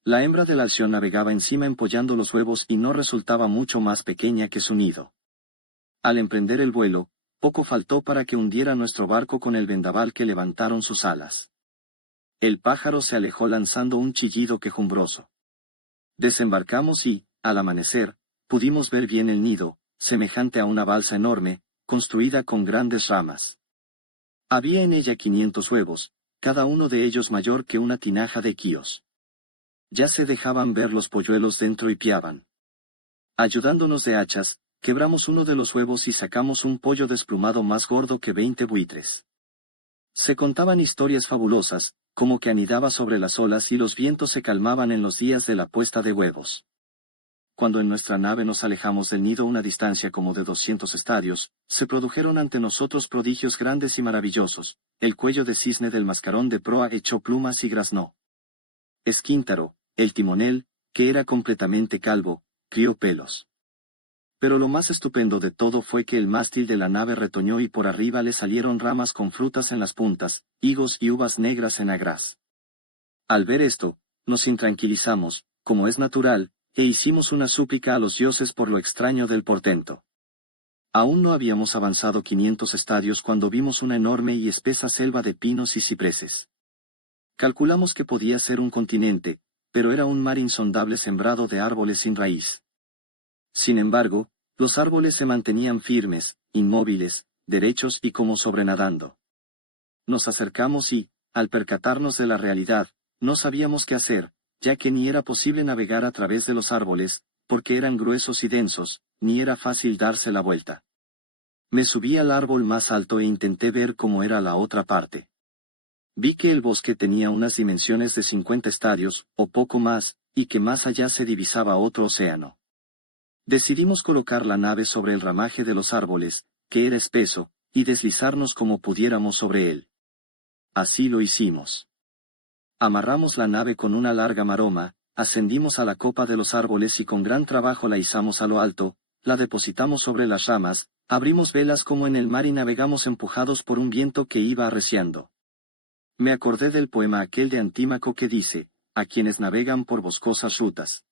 La hembra del alción navegaba encima empollando los huevos y no resultaba mucho más pequeña que su nido. Al emprender el vuelo, poco faltó para que hundiera nuestro barco con el vendaval que levantaron sus alas. El pájaro se alejó lanzando un chillido quejumbroso. Desembarcamos y, al amanecer, pudimos ver bien el nido, semejante a una balsa enorme, construida con grandes ramas. Había en ella 500 huevos, cada uno de ellos mayor que una tinaja de quíos. Ya se dejaban ver los polluelos dentro y piaban. Ayudándonos de hachas, quebramos uno de los huevos y sacamos un pollo desplumado más gordo que 20 buitres. Se contaban historias fabulosas, como que anidaba sobre las olas y los vientos se calmaban en los días de la puesta de huevos. Cuando en nuestra nave nos alejamos del nido una distancia como de 200 estadios, se produjeron ante nosotros prodigios grandes y maravillosos. El cuello de cisne del mascarón de proa echó plumas y graznó. Esquíntaro, el timonel, que era completamente calvo, crió pelos. Pero lo más estupendo de todo fue que el mástil de la nave retoñó y por arriba le salieron ramas con frutas en las puntas, higos y uvas negras en agraz. Al ver esto, nos intranquilizamos, como es natural, e hicimos una súplica a los dioses por lo extraño del portento. Aún no habíamos avanzado 500 estadios cuando vimos una enorme y espesa selva de pinos y cipreses. Calculamos que podía ser un continente, pero era un mar insondable sembrado de árboles sin raíz. Sin embargo, los árboles se mantenían firmes, inmóviles, derechos y como sobrenadando. Nos acercamos y, al percatarnos de la realidad, no sabíamos qué hacer, ya que ni era posible navegar a través de los árboles, porque eran gruesos y densos, ni era fácil darse la vuelta. Me subí al árbol más alto e intenté ver cómo era la otra parte. Vi que el bosque tenía unas dimensiones de 50 estadios, o poco más, y que más allá se divisaba otro océano. Decidimos colocar la nave sobre el ramaje de los árboles, que era espeso, y deslizarnos como pudiéramos sobre él. Así lo hicimos. Amarramos la nave con una larga maroma, ascendimos a la copa de los árboles y con gran trabajo la izamos a lo alto, la depositamos sobre las ramas, abrimos velas como en el mar y navegamos empujados por un viento que iba arreciando. Me acordé del poema aquel de Antímaco que dice, a quienes navegan por boscosas rutas.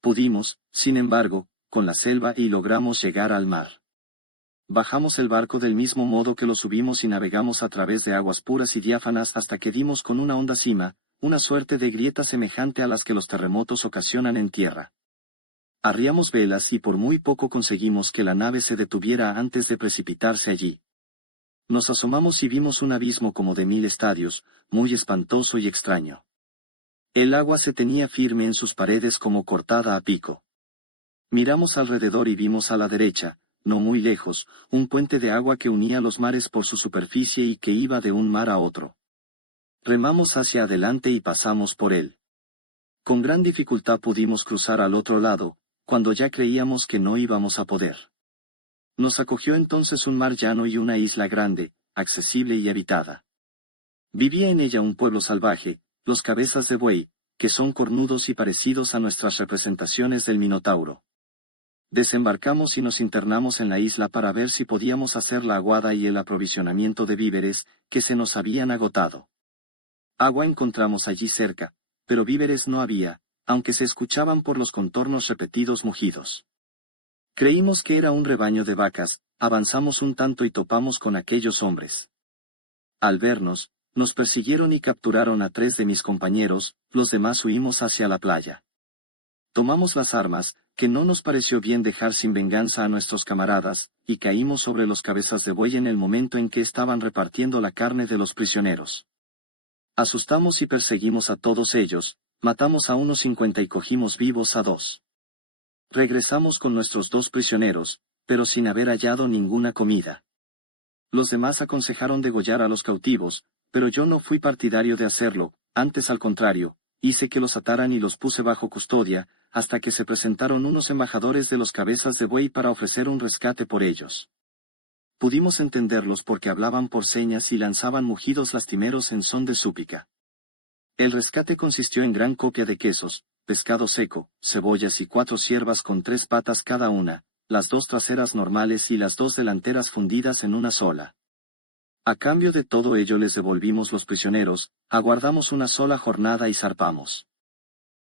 Pudimos, sin embargo, con la selva y logramos llegar al mar. Bajamos el barco del mismo modo que lo subimos y navegamos a través de aguas puras y diáfanas hasta que dimos con una honda cima, una suerte de grieta semejante a las que los terremotos ocasionan en tierra. Arriamos velas y por muy poco conseguimos que la nave se detuviera antes de precipitarse allí. Nos asomamos y vimos un abismo como de 1000 estadios, muy espantoso y extraño. El agua se tenía firme en sus paredes como cortada a pico. Miramos alrededor y vimos a la derecha, no muy lejos, un puente de agua que unía los mares por su superficie y que iba de un mar a otro. Remamos hacia adelante y pasamos por él. Con gran dificultad pudimos cruzar al otro lado, cuando ya creíamos que no íbamos a poder. Nos acogió entonces un mar llano y una isla grande, accesible y habitada. Vivía en ella un pueblo salvaje, los cabezas de buey, que son cornudos y parecidos a nuestras representaciones del Minotauro. Desembarcamos y nos internamos en la isla para ver si podíamos hacer la aguada y el aprovisionamiento de víveres, que se nos habían agotado. Agua encontramos allí cerca, pero víveres no había, aunque se escuchaban por los contornos repetidos mugidos. Creímos que era un rebaño de vacas, avanzamos un tanto y topamos con aquellos hombres. Al vernos, nos persiguieron y capturaron a 3 de mis compañeros, los demás huimos hacia la playa. Tomamos las armas, que no nos pareció bien dejar sin venganza a nuestros camaradas, y caímos sobre los cabezas de buey en el momento en que estaban repartiendo la carne de los prisioneros. Asustamos y perseguimos a todos ellos, matamos a unos 50 y cogimos vivos a 2. Regresamos con nuestros 2 prisioneros, pero sin haber hallado ninguna comida. Los demás aconsejaron degollar a los cautivos, pero yo no fui partidario de hacerlo, antes al contrario, hice que los ataran y los puse bajo custodia, hasta que se presentaron unos embajadores de los cabezas de buey para ofrecer un rescate por ellos. Pudimos entenderlos porque hablaban por señas y lanzaban mugidos lastimeros en son de súplica. El rescate consistió en gran copia de quesos, pescado seco, cebollas y 4 ciervas con 3 patas cada una, las 2 traseras normales y las 2 delanteras fundidas en una sola. A cambio de todo ello les devolvimos los prisioneros, aguardamos una sola jornada y zarpamos.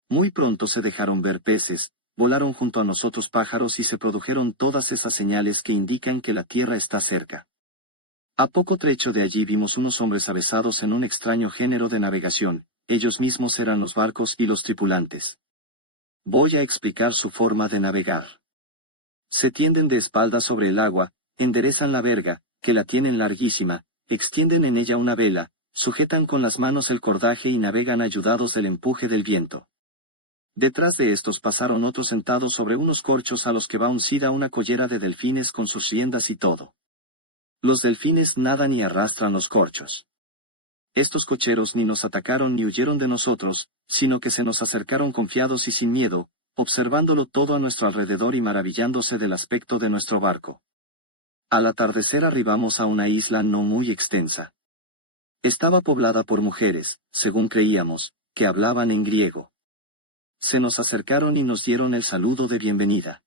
Muy pronto se dejaron ver peces, volaron junto a nosotros pájaros y se produjeron todas esas señales que indican que la tierra está cerca. A poco trecho de allí vimos unos hombres avesados en un extraño género de navegación, ellos mismos eran los barcos y los tripulantes. Voy a explicar su forma de navegar. Se tienden de espaldas sobre el agua, enderezan la verga, que la tienen larguísima, extienden en ella una vela, sujetan con las manos el cordaje y navegan ayudados del empuje del viento. Detrás de estos pasaron otros sentados sobre unos corchos a los que va uncida una collera de delfines con sus riendas y todo. Los delfines nadan y arrastran los corchos. Estos cocheros ni nos atacaron ni huyeron de nosotros, sino que se nos acercaron confiados y sin miedo, observándolo todo a nuestro alrededor y maravillándose del aspecto de nuestro barco. Al atardecer arribamos a una isla no muy extensa. Estaba poblada por mujeres, según creíamos, que hablaban en griego. Se nos acercaron y nos dieron el saludo de bienvenida.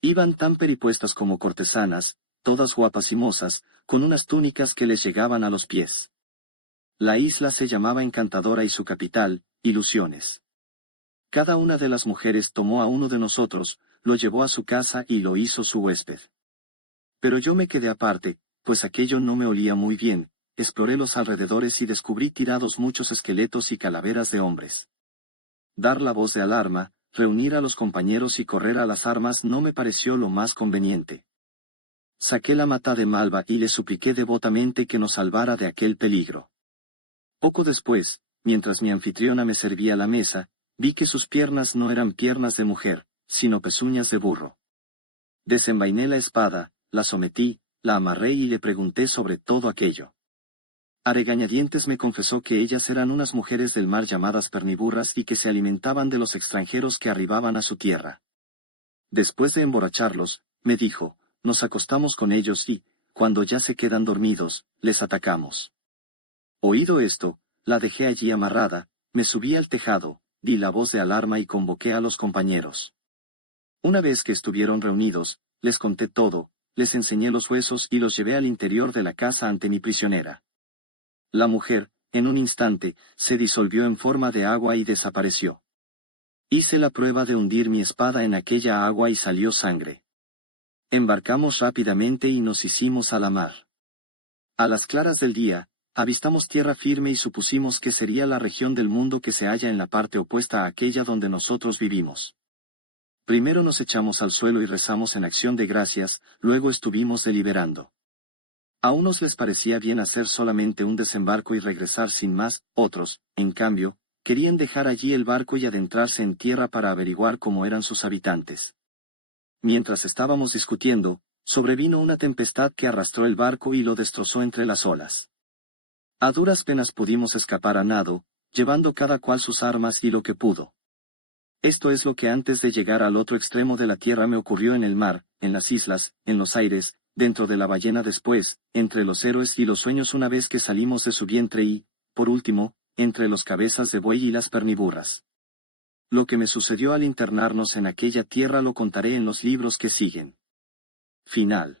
Iban tan peripuestas como cortesanas, todas guapas y mozas, con unas túnicas que les llegaban a los pies. La isla se llamaba Encantadora y su capital, Ilusiones. Cada una de las mujeres tomó a uno de nosotros, lo llevó a su casa y lo hizo su huésped. Pero yo me quedé aparte, pues aquello no me olía muy bien, exploré los alrededores y descubrí tirados muchos esqueletos y calaveras de hombres. Dar la voz de alarma, reunir a los compañeros y correr a las armas no me pareció lo más conveniente. Saqué la mata de Malva y le supliqué devotamente que nos salvara de aquel peligro. Poco después, mientras mi anfitriona me servía la mesa, vi que sus piernas no eran piernas de mujer, sino pezuñas de burro. Desenvainé la espada, la sometí, la amarré y le pregunté sobre todo aquello. A regañadientes me confesó que ellas eran unas mujeres del mar llamadas perniburras y que se alimentaban de los extranjeros que arribaban a su tierra. Después de emborracharlos, me dijo, nos acostamos con ellos y, cuando ya se quedan dormidos, les atacamos. Oído esto, la dejé allí amarrada, me subí al tejado, di la voz de alarma y convoqué a los compañeros. Una vez que estuvieron reunidos, les conté todo, les enseñé los huesos y los llevé al interior de la casa ante mi prisionera. La mujer, en un instante, se disolvió en forma de agua y desapareció. Hice la prueba de hundir mi espada en aquella agua y salió sangre. Embarcamos rápidamente y nos hicimos a la mar. A las claras del día, avistamos tierra firme y supusimos que sería la región del mundo que se halla en la parte opuesta a aquella donde nosotros vivimos. Primero nos echamos al suelo y rezamos en acción de gracias, luego estuvimos deliberando. A unos les parecía bien hacer solamente un desembarco y regresar sin más, otros, en cambio, querían dejar allí el barco y adentrarse en tierra para averiguar cómo eran sus habitantes. Mientras estábamos discutiendo, sobrevino una tempestad que arrastró el barco y lo destrozó entre las olas. A duras penas pudimos escapar a nado, llevando cada cual sus armas y lo que pudo. Esto es lo que antes de llegar al otro extremo de la tierra me ocurrió en el mar, en las islas, en los aires, dentro de la ballena después, entre los héroes y los sueños una vez que salimos de su vientre y, por último, entre los cabezas de buey y las perniburras. Lo que me sucedió al internarnos en aquella tierra lo contaré en los libros que siguen. Final.